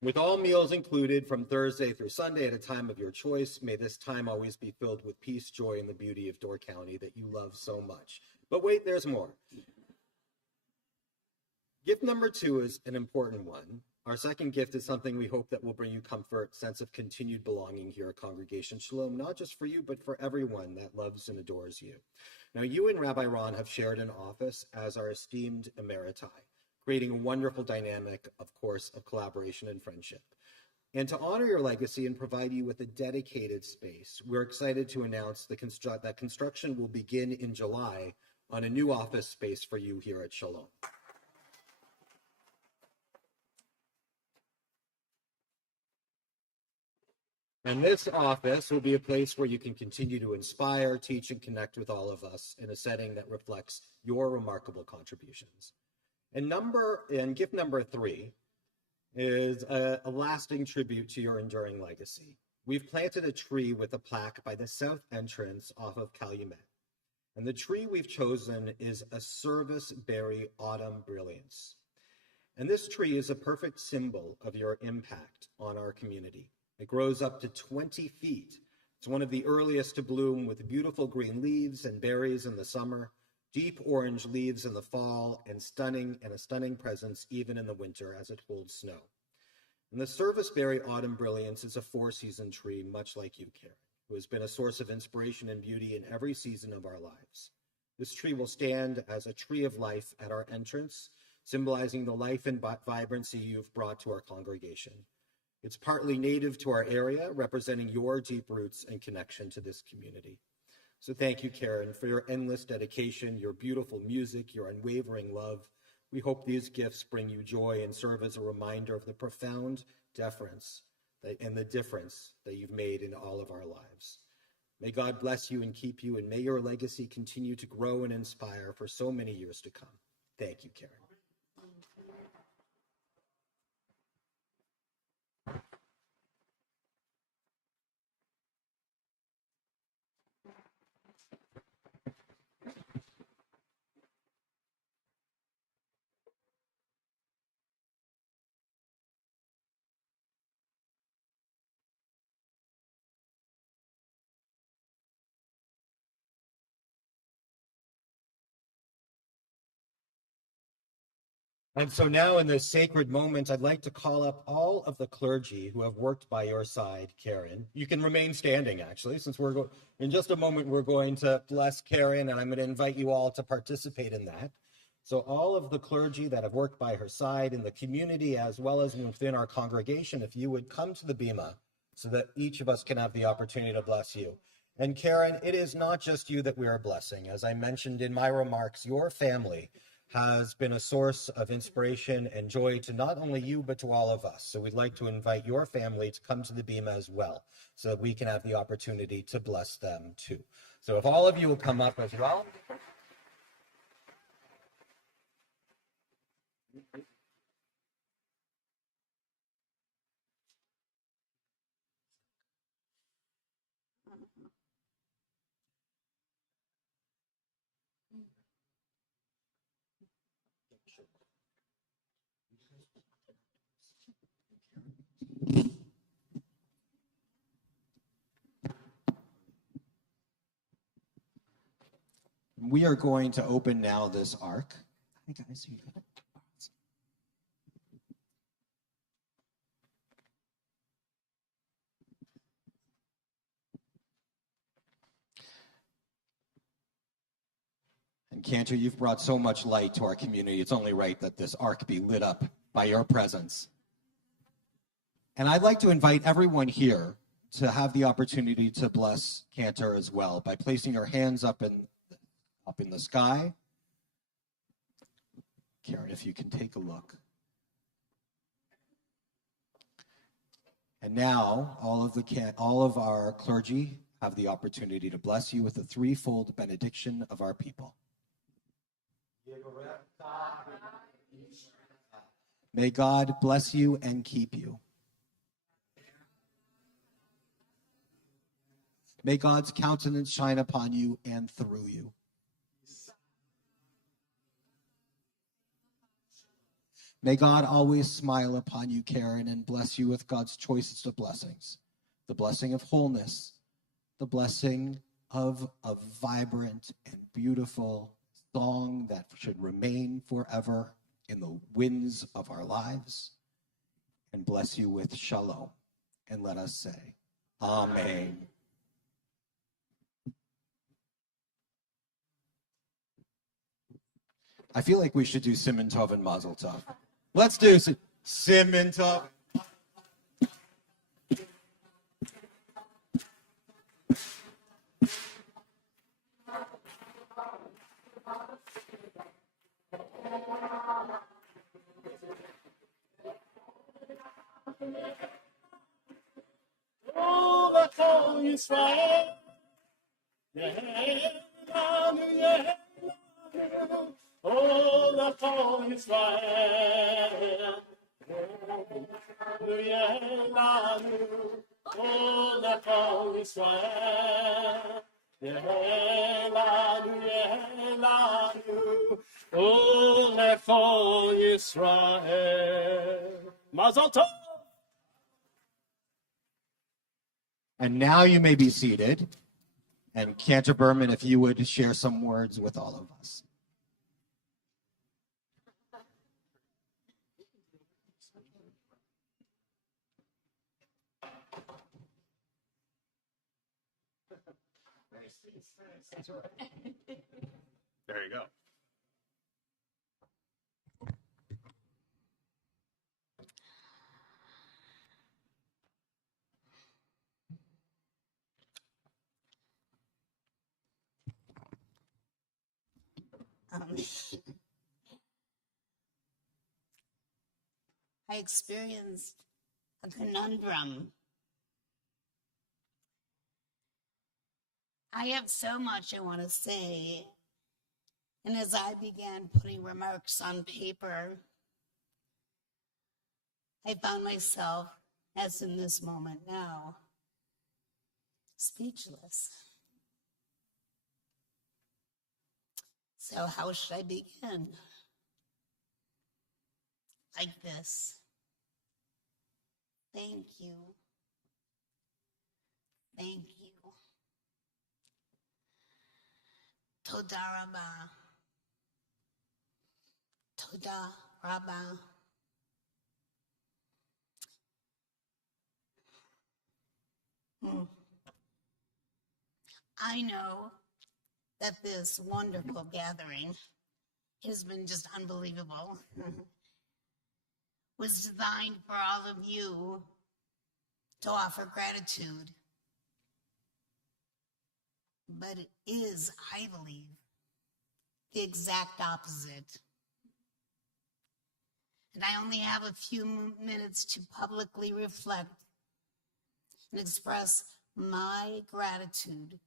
With all meals included from Thursday through Sunday at a time of your choice, may this time always be filled with peace, joy, and the beauty of Door County that you love so much. But wait, there's more. Gift number 2 is an important one. Our second gift is something we hope that will bring you comfort, sense of continued belonging here at Congregation Shalom, not just for you, but for everyone that loves and adores you. Now, you and Rabbi Ron have shared an office as our esteemed emeriti, creating a wonderful dynamic, of course, of collaboration and friendship. And to honor your legacy and provide you with a dedicated space, we're excited to announce that construction will begin in July on a new office space for you here at Shalom. And this office will be a place where you can continue to inspire, teach, and connect with all of us in a setting that reflects your remarkable contributions. And gift number 3 is a lasting tribute to your enduring legacy. We've planted a tree with a plaque by the south entrance off of Calumet. And the tree we've chosen is a service-berry autumn brilliance. And this tree is a perfect symbol of your impact on our community. It grows up to 20 feet. It's one of the earliest to bloom with beautiful green leaves and berries in the summer, deep orange leaves in the fall, and a stunning presence even in the winter as it holds snow. And the serviceberry autumn brilliance is a 4-season tree, much like you, Karen, who has been a source of inspiration and beauty in every season of our lives. This tree will stand as a tree of life at our entrance, symbolizing the life and vibrancy you've brought to our congregation. It's partly native to our area, representing your deep roots and connection to this community. So thank you, Karen, for your endless dedication, your beautiful music, your unwavering love. We hope these gifts bring you joy and serve as a reminder of the profound deference and the difference that you've made in all of our lives. May God bless you and keep you, and may your legacy continue to grow and inspire for so many years to come. Thank you, Karen. And so now in this sacred moment, I'd like to call up all of the clergy who have worked by your side, Karen. You can remain standing, actually, since in just a moment, we're going to bless Karen, and I'm going to invite you all to participate in that. So all of the clergy that have worked by her side in the community, as well as within our congregation, if you would come to the bema so that each of us can have the opportunity to bless you. And Karen, it is not just you that we are blessing. As I mentioned in my remarks, your family has been a source of inspiration and joy to not only you, but to all of us. So we'd like to invite your family to come to the bema as well, so that we can have the opportunity to bless them too. So if all of you will come up as well. We are going to open now this ark. Hi guys, you good? And Cantor, you've brought so much light to our community. It's only right that this ark be lit up by your presence. And I'd like to invite everyone here to have the opportunity to bless Cantor as well by placing your hands up in the sky. Karen, if you can take a look. And now all of our clergy have the opportunity to bless you with the threefold benediction of our people. May God bless you and keep you. May God's countenance shine upon you and through you. May God always smile upon you, Karen, and bless you with God's choicest of blessings. The blessing of wholeness, the blessing of a vibrant and beautiful song that should remain forever in the winds of our lives, and bless you with shalom. And let us say, Amen. I feel like we should do Simon Tov and Mazel Tov. Let's do Simon Tov. Oh, l'chol Yisrael, Yehelanu, Yehelanu. Oh, l'chol Yisrael, Yehelanu. Oh, l'chol Yisrael, Yehelanu, Yehelanu. Oh, l'chol Yisrael. Mazel tov. And now you may be seated. And Cantor Berman, if you would share some words with all of us. There you go. I experienced a conundrum. I have so much I want to say, and as I began putting remarks on paper, I found myself, as in this moment now, speechless. So how should I begin? Like this. Thank you. Thank you. Toda Rabba. Toda Rabba. I know that this wonderful gathering has been just unbelievable. Was designed for all of you to offer gratitude. But it is, I believe, the exact opposite. And I only have a few minutes to publicly reflect and express my gratitude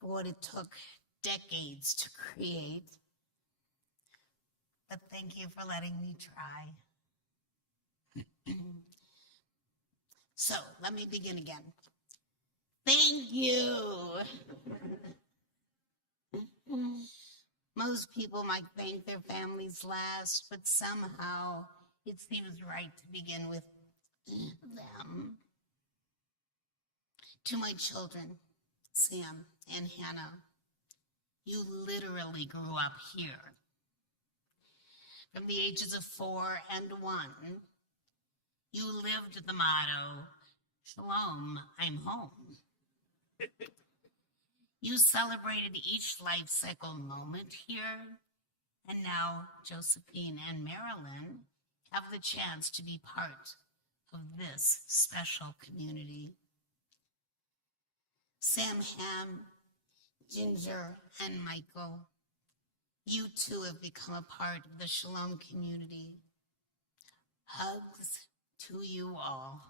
for what it took decades to create. But thank you for letting me try. So let me begin again. Thank you. Most people might thank their families last, but somehow it seems right to begin with them. To my children, Sam and Hannah, you literally grew up here. From the ages of 4 and 1, you lived the motto, Shalom, I'm home. You celebrated each life cycle moment here, and now Josephine and Marilyn have the chance to be part of this special community. Sam Ham, Ginger, and Michael, you too have become a part of the Shalom community. Hugs to you all.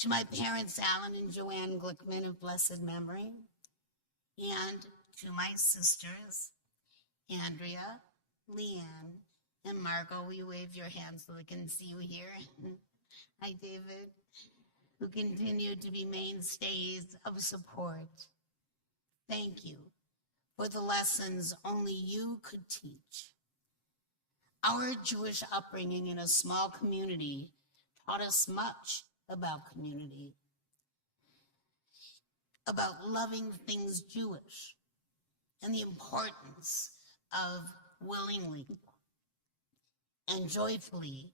To my parents, Alan and Joanne Glickman of blessed memory, and to my sisters, Andrea, Leanne, and Margot. Will you wave your hands so they can see you here? Hi, David, who continue to be mainstays of support. Thank you for the lessons only you could teach. Our Jewish upbringing in a small community taught us much about community, about loving things Jewish, and the importance of willingly and joyfully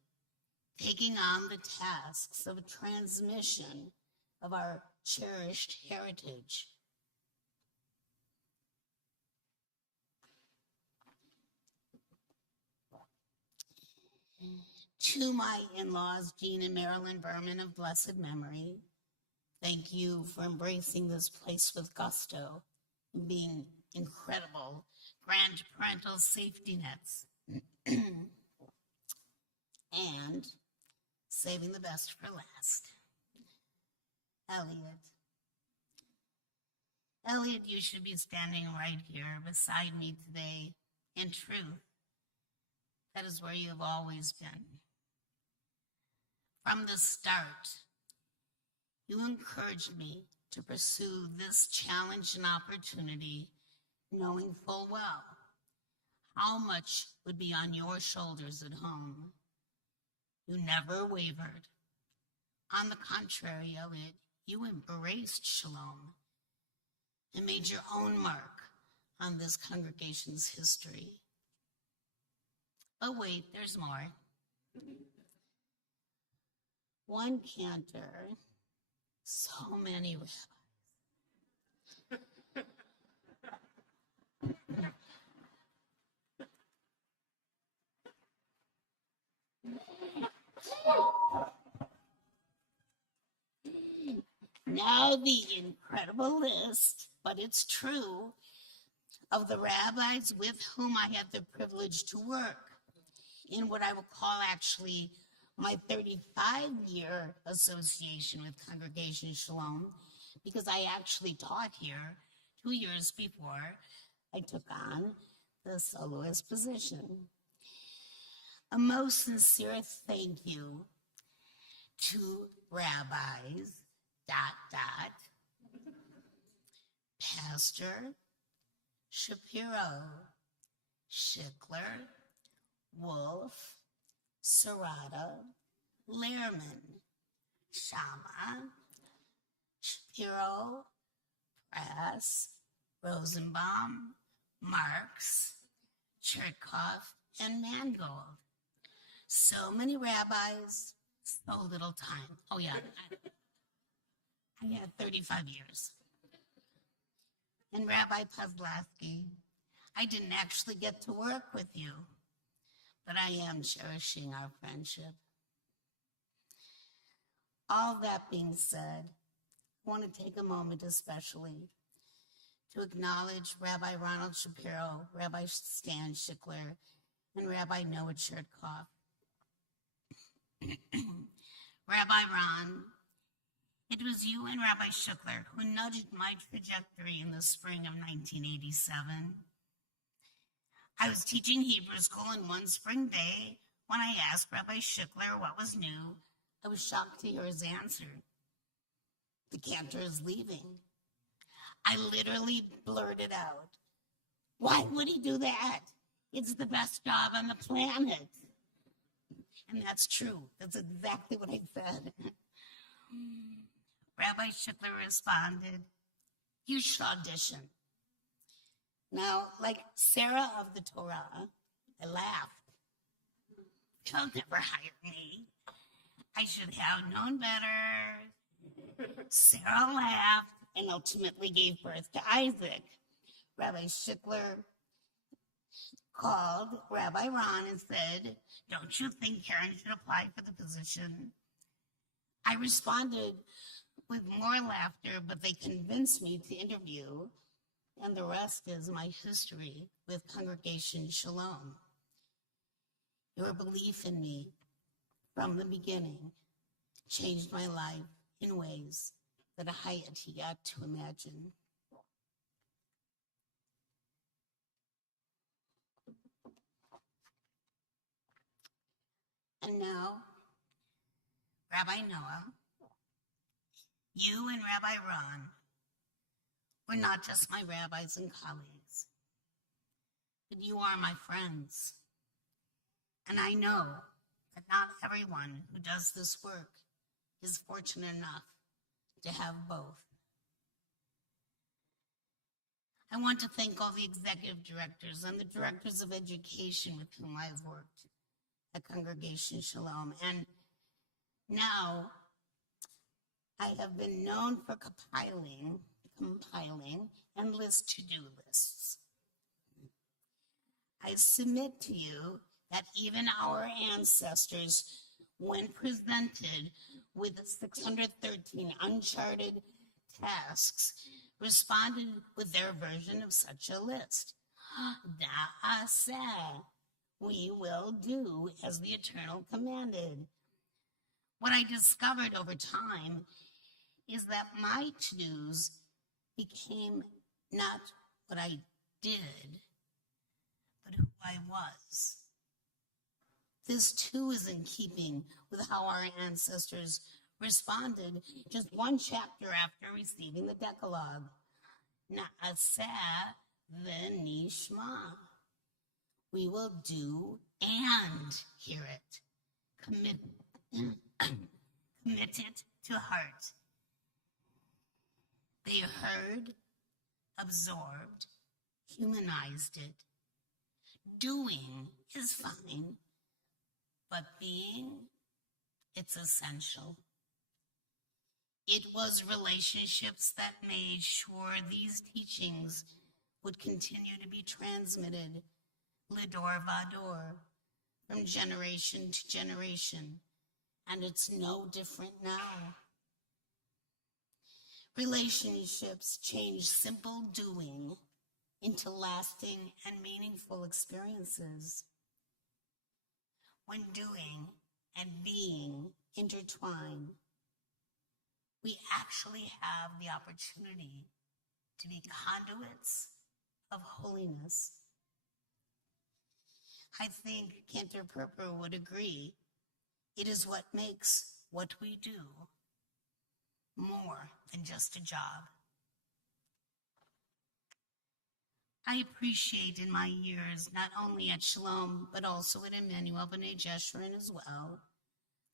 taking on the tasks of transmission of our cherished heritage. To my in-laws, Jean and Marilyn Berman of blessed memory, thank you for embracing this place with gusto and being incredible grandparental safety nets and saving the best for last. Elliot, you should be standing right here beside me today. In truth, that is where you have always been. From the start, you encouraged me to pursue this challenge and opportunity, knowing full well how much would be on your shoulders at home. You never wavered. On the contrary, Elliot, you embraced Shalom and made your own mark on this congregation's history. But wait, there's more. One cantor, so many rabbis. Now the incredible list, but it's true, of the rabbis with whom I had the privilege to work in what I will call actually my 35-year association with Congregation Shalom, because I actually taught here 2 years before I took on the soloist position. A most sincere thank you to rabbis, Pastor Shapiro, Schickler, Wolf, Serrata, Lehrman, Shama, Shapiro, Press, Rosenbaum, Marx, Chertkov, and Mangold. So many rabbis, so little time. Oh yeah, I had 35 years. And Rabbi Pazlowski, I didn't actually get to work with you, but I am cherishing our friendship. All that being said, I want to take a moment especially to acknowledge Rabbi Ronald Shapiro, Rabbi Stan Schickler, and Rabbi Noah Chertkov. Rabbi Ron, it was you and Rabbi Schickler who nudged my trajectory in the spring of 1987. I was teaching Hebrew school, and one spring day, when I asked Rabbi Schickler what was new, I was shocked to hear his answer. The cantor is leaving. I literally blurted out, "Why would he do that? It's the best job on the planet." And that's true. That's exactly what I said. Rabbi Schickler responded, "You should audition." Now, like Sarah of the Torah, I laughed. "You'll never hire me. I should have known better." Sarah laughed and ultimately gave birth to Isaac. Rabbi Schickler called Rabbi Ron and said, "Don't you think Karen should apply for the position?" I responded with more laughter, but they convinced me to interview, and the rest is my history with Congregation Shalom. Your belief in me from the beginning changed my life in ways that I had yet to imagine. And now, Rabbi Noah, you and Rabbi Ron were not just my rabbis and colleagues, but you are my friends. And I know that not everyone who does this work is fortunate enough to have both. I want to thank all the executive directors and the directors of education with whom I've worked at Congregation Shalom. And now I have been known for compiling endless to-do lists. I submit to you that even our ancestors, when presented with 613 uncharted tasks, responded with their version of such a list. Da'aseh, we will do as the Eternal commanded. What I discovered over time is that my to-dos became not what I did, but who I was. This too is in keeping with how our ancestors responded just one chapter after receiving the Decalogue. Na'aseh v'nishma. We will do and hear it. Commit it to heart. They heard, absorbed, humanized it. Doing is fine, but being, it's essential. It was relationships that made sure these teachings would continue to be transmitted, lidor vador, from generation to generation, and it's no different now. Relationships change simple doing into lasting and meaningful experiences. When doing and being intertwine, we actually have the opportunity to be conduits of holiness. I think Cantor Berman would agree. It is what makes what we do more than just a job. I appreciate in my years, not only at Shalom, but also at Emmanuel B'nai Jeshurun as well,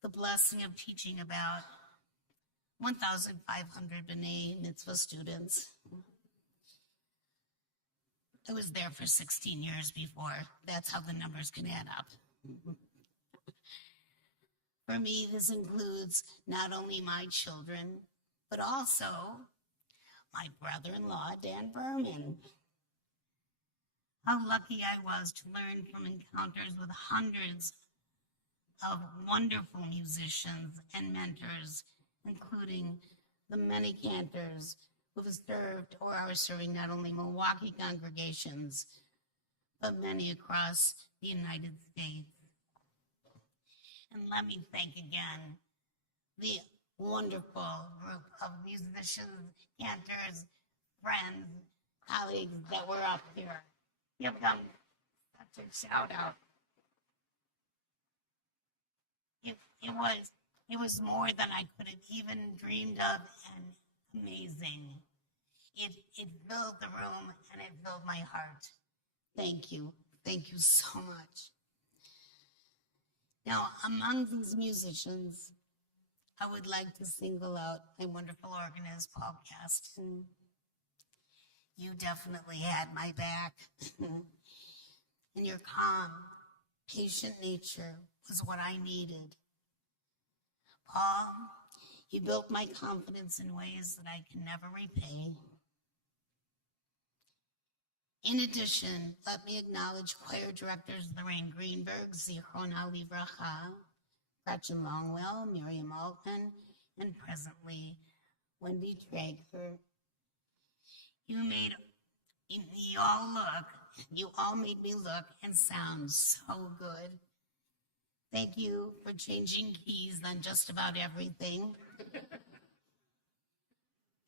the blessing of teaching about 1,500 B'nai Mitzvah students. I was there for 16 years before. That's how the numbers can add up. For me, this includes not only my children, but also my brother-in-law, Dan Berman. How lucky I was to learn from encounters with hundreds of wonderful musicians and mentors, including the many cantors who have served or are serving not only Milwaukee congregations, but many across the United States. And let me thank again the wonderful group of musicians, cantors, friends, colleagues that were up here. Give them such a shout out. It was more than I could have even dreamed of, and amazing. It filled the room and it filled my heart. Thank you. Thank you so much. Now, among these musicians, I would like to single out my wonderful organist, Paul Caston. You definitely had my back. And your calm, patient nature was what I needed. Paul, you built my confidence in ways that I can never repay. In addition, let me acknowledge choir directors Lorraine Greenberg, Zichronah Livracha, Gretchen Longwell, Miriam Altman, and presently Wendy Traeger. You all made me look and sound so good. Thank you for changing keys on just about everything.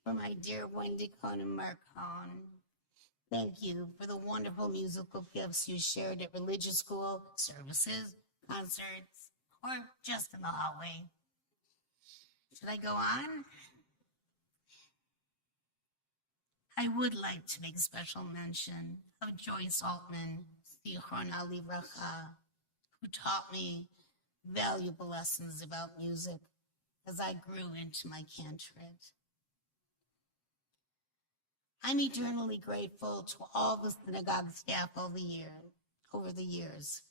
for my dear Wendy Cohn and Mark Cohn. Thank you for the wonderful musical gifts you shared at religious school, services, concerts, or just in the hallway. Should I go on? I would like to make special mention of Joyce Altman, Zichronah Livracha, who taught me valuable lessons about music as I grew into my cantorate. I'm eternally grateful to all the synagogue staff over the years.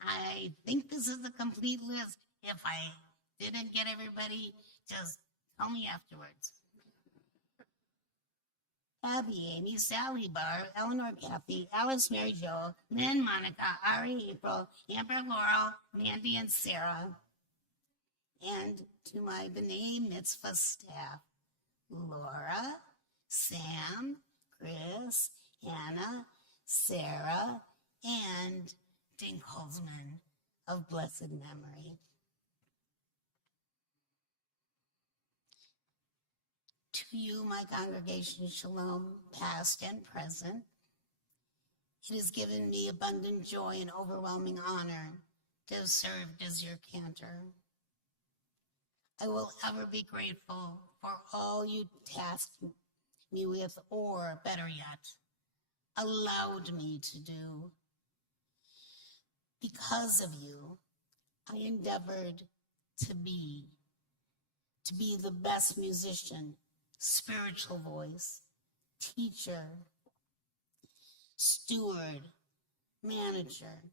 I think this is a complete list. If I didn't get everybody, just tell me afterwards. Abby, Amy, Sally, Barb, Eleanor, Kathy, Alice, Mary Jo, Lynn, Monica, Ari, April, Amber, Laurel, Mandy, and Sarah. And to my B'nai Mitzvah staff, Laura, Sam, Chris, Hannah, Sarah, and Dink Holzman of blessed memory. To you, my congregation, Shalom, past and present, it has given me abundant joy and overwhelming honor to have served as your cantor. I will ever be grateful for all you tasked me with, or better yet, allowed me to do. Because of you, I endeavored to be the best musician, spiritual voice, teacher, steward, manager,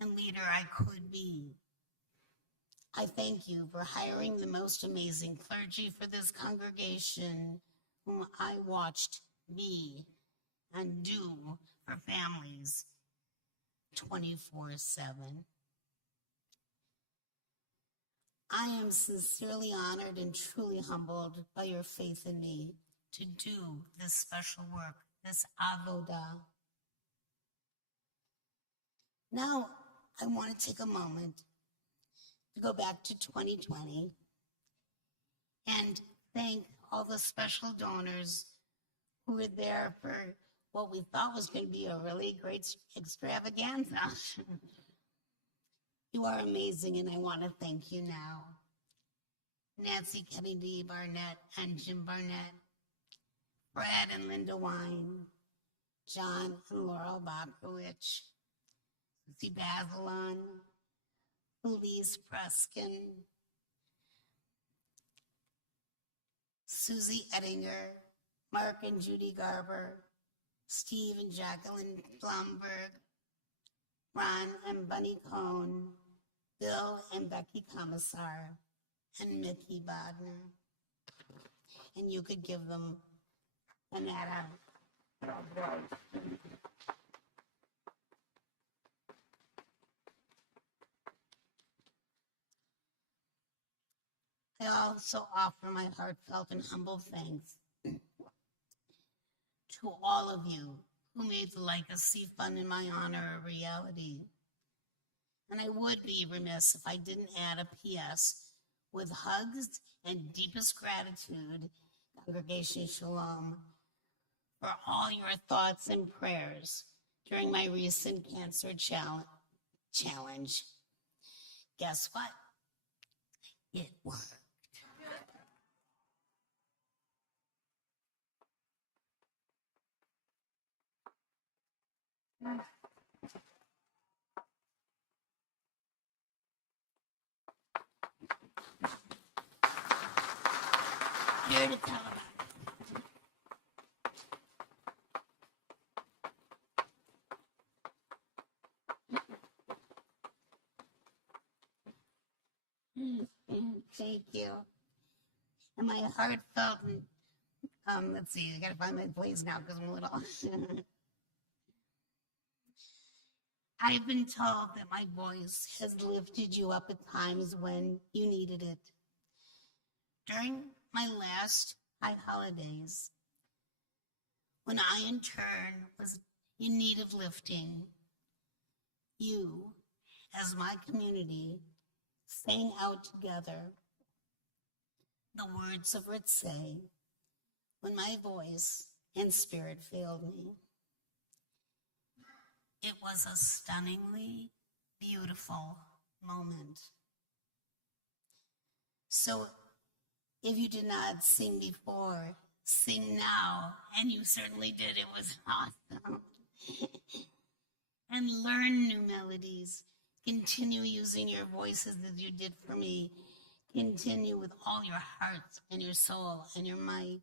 and leader I could be. I thank you for hiring the most amazing clergy for this congregation, whom I watched be and do for families 24/7. I am sincerely honored and truly humbled by your faith in me to do this special work, this avodah. Now, I want to take a moment to go back to 2020 and thank all the special donors who were there for what we thought was going to be a really great extravaganza. You are amazing, and I want to thank you now. Nancy Kennedy Barnett and Jim Barnett, Brad and Linda Wine, John and Laurel Bakrowicz, Susie Bazelon, Elise Preskin, Susie Ettinger, Mark and Judy Garber, Steve and Jacqueline Blumberg, Ron and Bunny Cohn, Bill and Becky Commissar, and Mickey Bodner. And you could give them an add-on. I also offer my heartfelt and humble thanks to all of you who made the Legacy Fund in my honor a reality. And I would be remiss if I didn't add a PS with hugs and deepest gratitude, Congregation Shalom, for all your thoughts and prayers during my recent cancer challenge. Guess what? It worked. Here to tell about it. Thank you. And my heartfelt, let's see, I gotta find my place now because I'm a little. I've been told that my voice has lifted you up at times when you needed it. During my last high holidays, when I in turn was in need of lifting, you, as my community, sang out together, the words of it say, when my voice and spirit failed me. It was a stunningly beautiful moment. So if you did not sing before, sing now, and you certainly did. It was awesome. And learn new melodies. Continue using your voices as you did for me. Continue with all your heart and your soul and your might.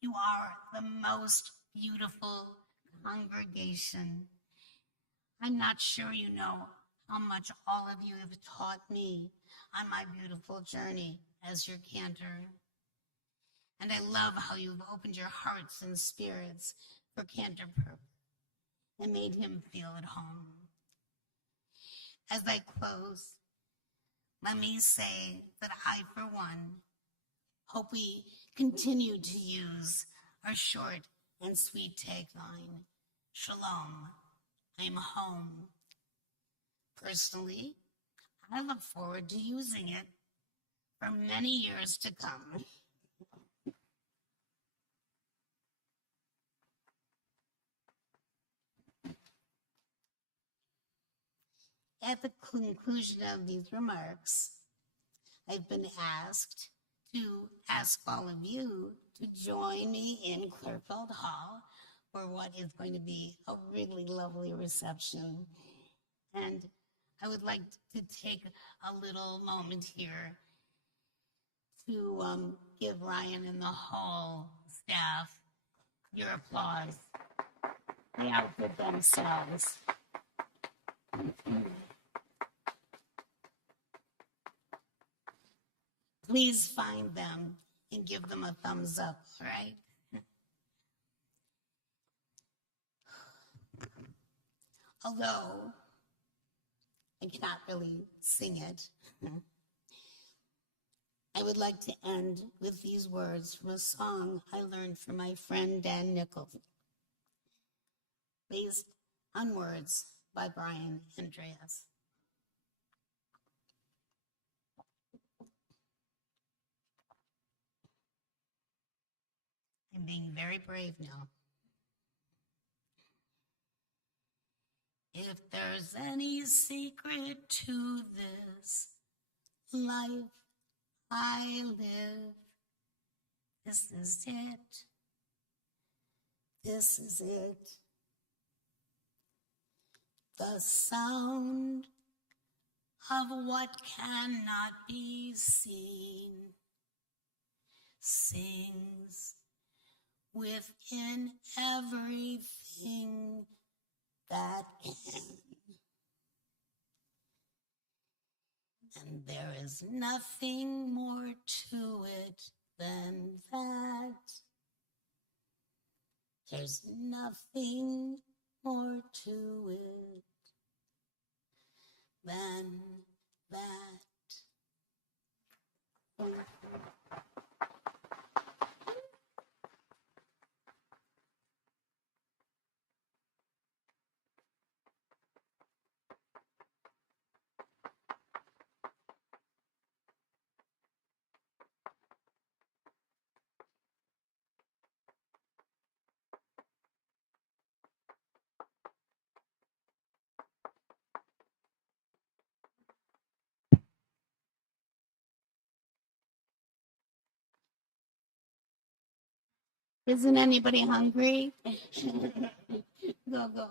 You are the most beautiful congregation. I'm not sure you know how much all of you have taught me on my beautiful journey as your cantor. And I love how you've opened your hearts and spirits for Cantor and made him feel at home. As I close, let me say that I, for one, hope we continue to use our short and sweet tagline, Shalom, I'm home. Personally, I look forward to using it for many years to come. At the conclusion of these remarks, I've been asked to ask all of you to join me in Clearfield Hall for what is going to be a really lovely reception. And I would like to take a little moment here to give Ryan and the whole staff your applause. They outdid themselves. Please find them and give them a thumbs up, all right? Although I cannot really sing it, I would like to end with these words from a song I learned from my friend Dan Nichols, based on words by Brian Andreas. I'm being very brave now. If there's any secret to this life I live, this is it. This is it. The sound of what cannot be seen sings within everything that can. And there is nothing more to it than that. There's nothing more to it than that. Thank you. Isn't anybody hungry? Go.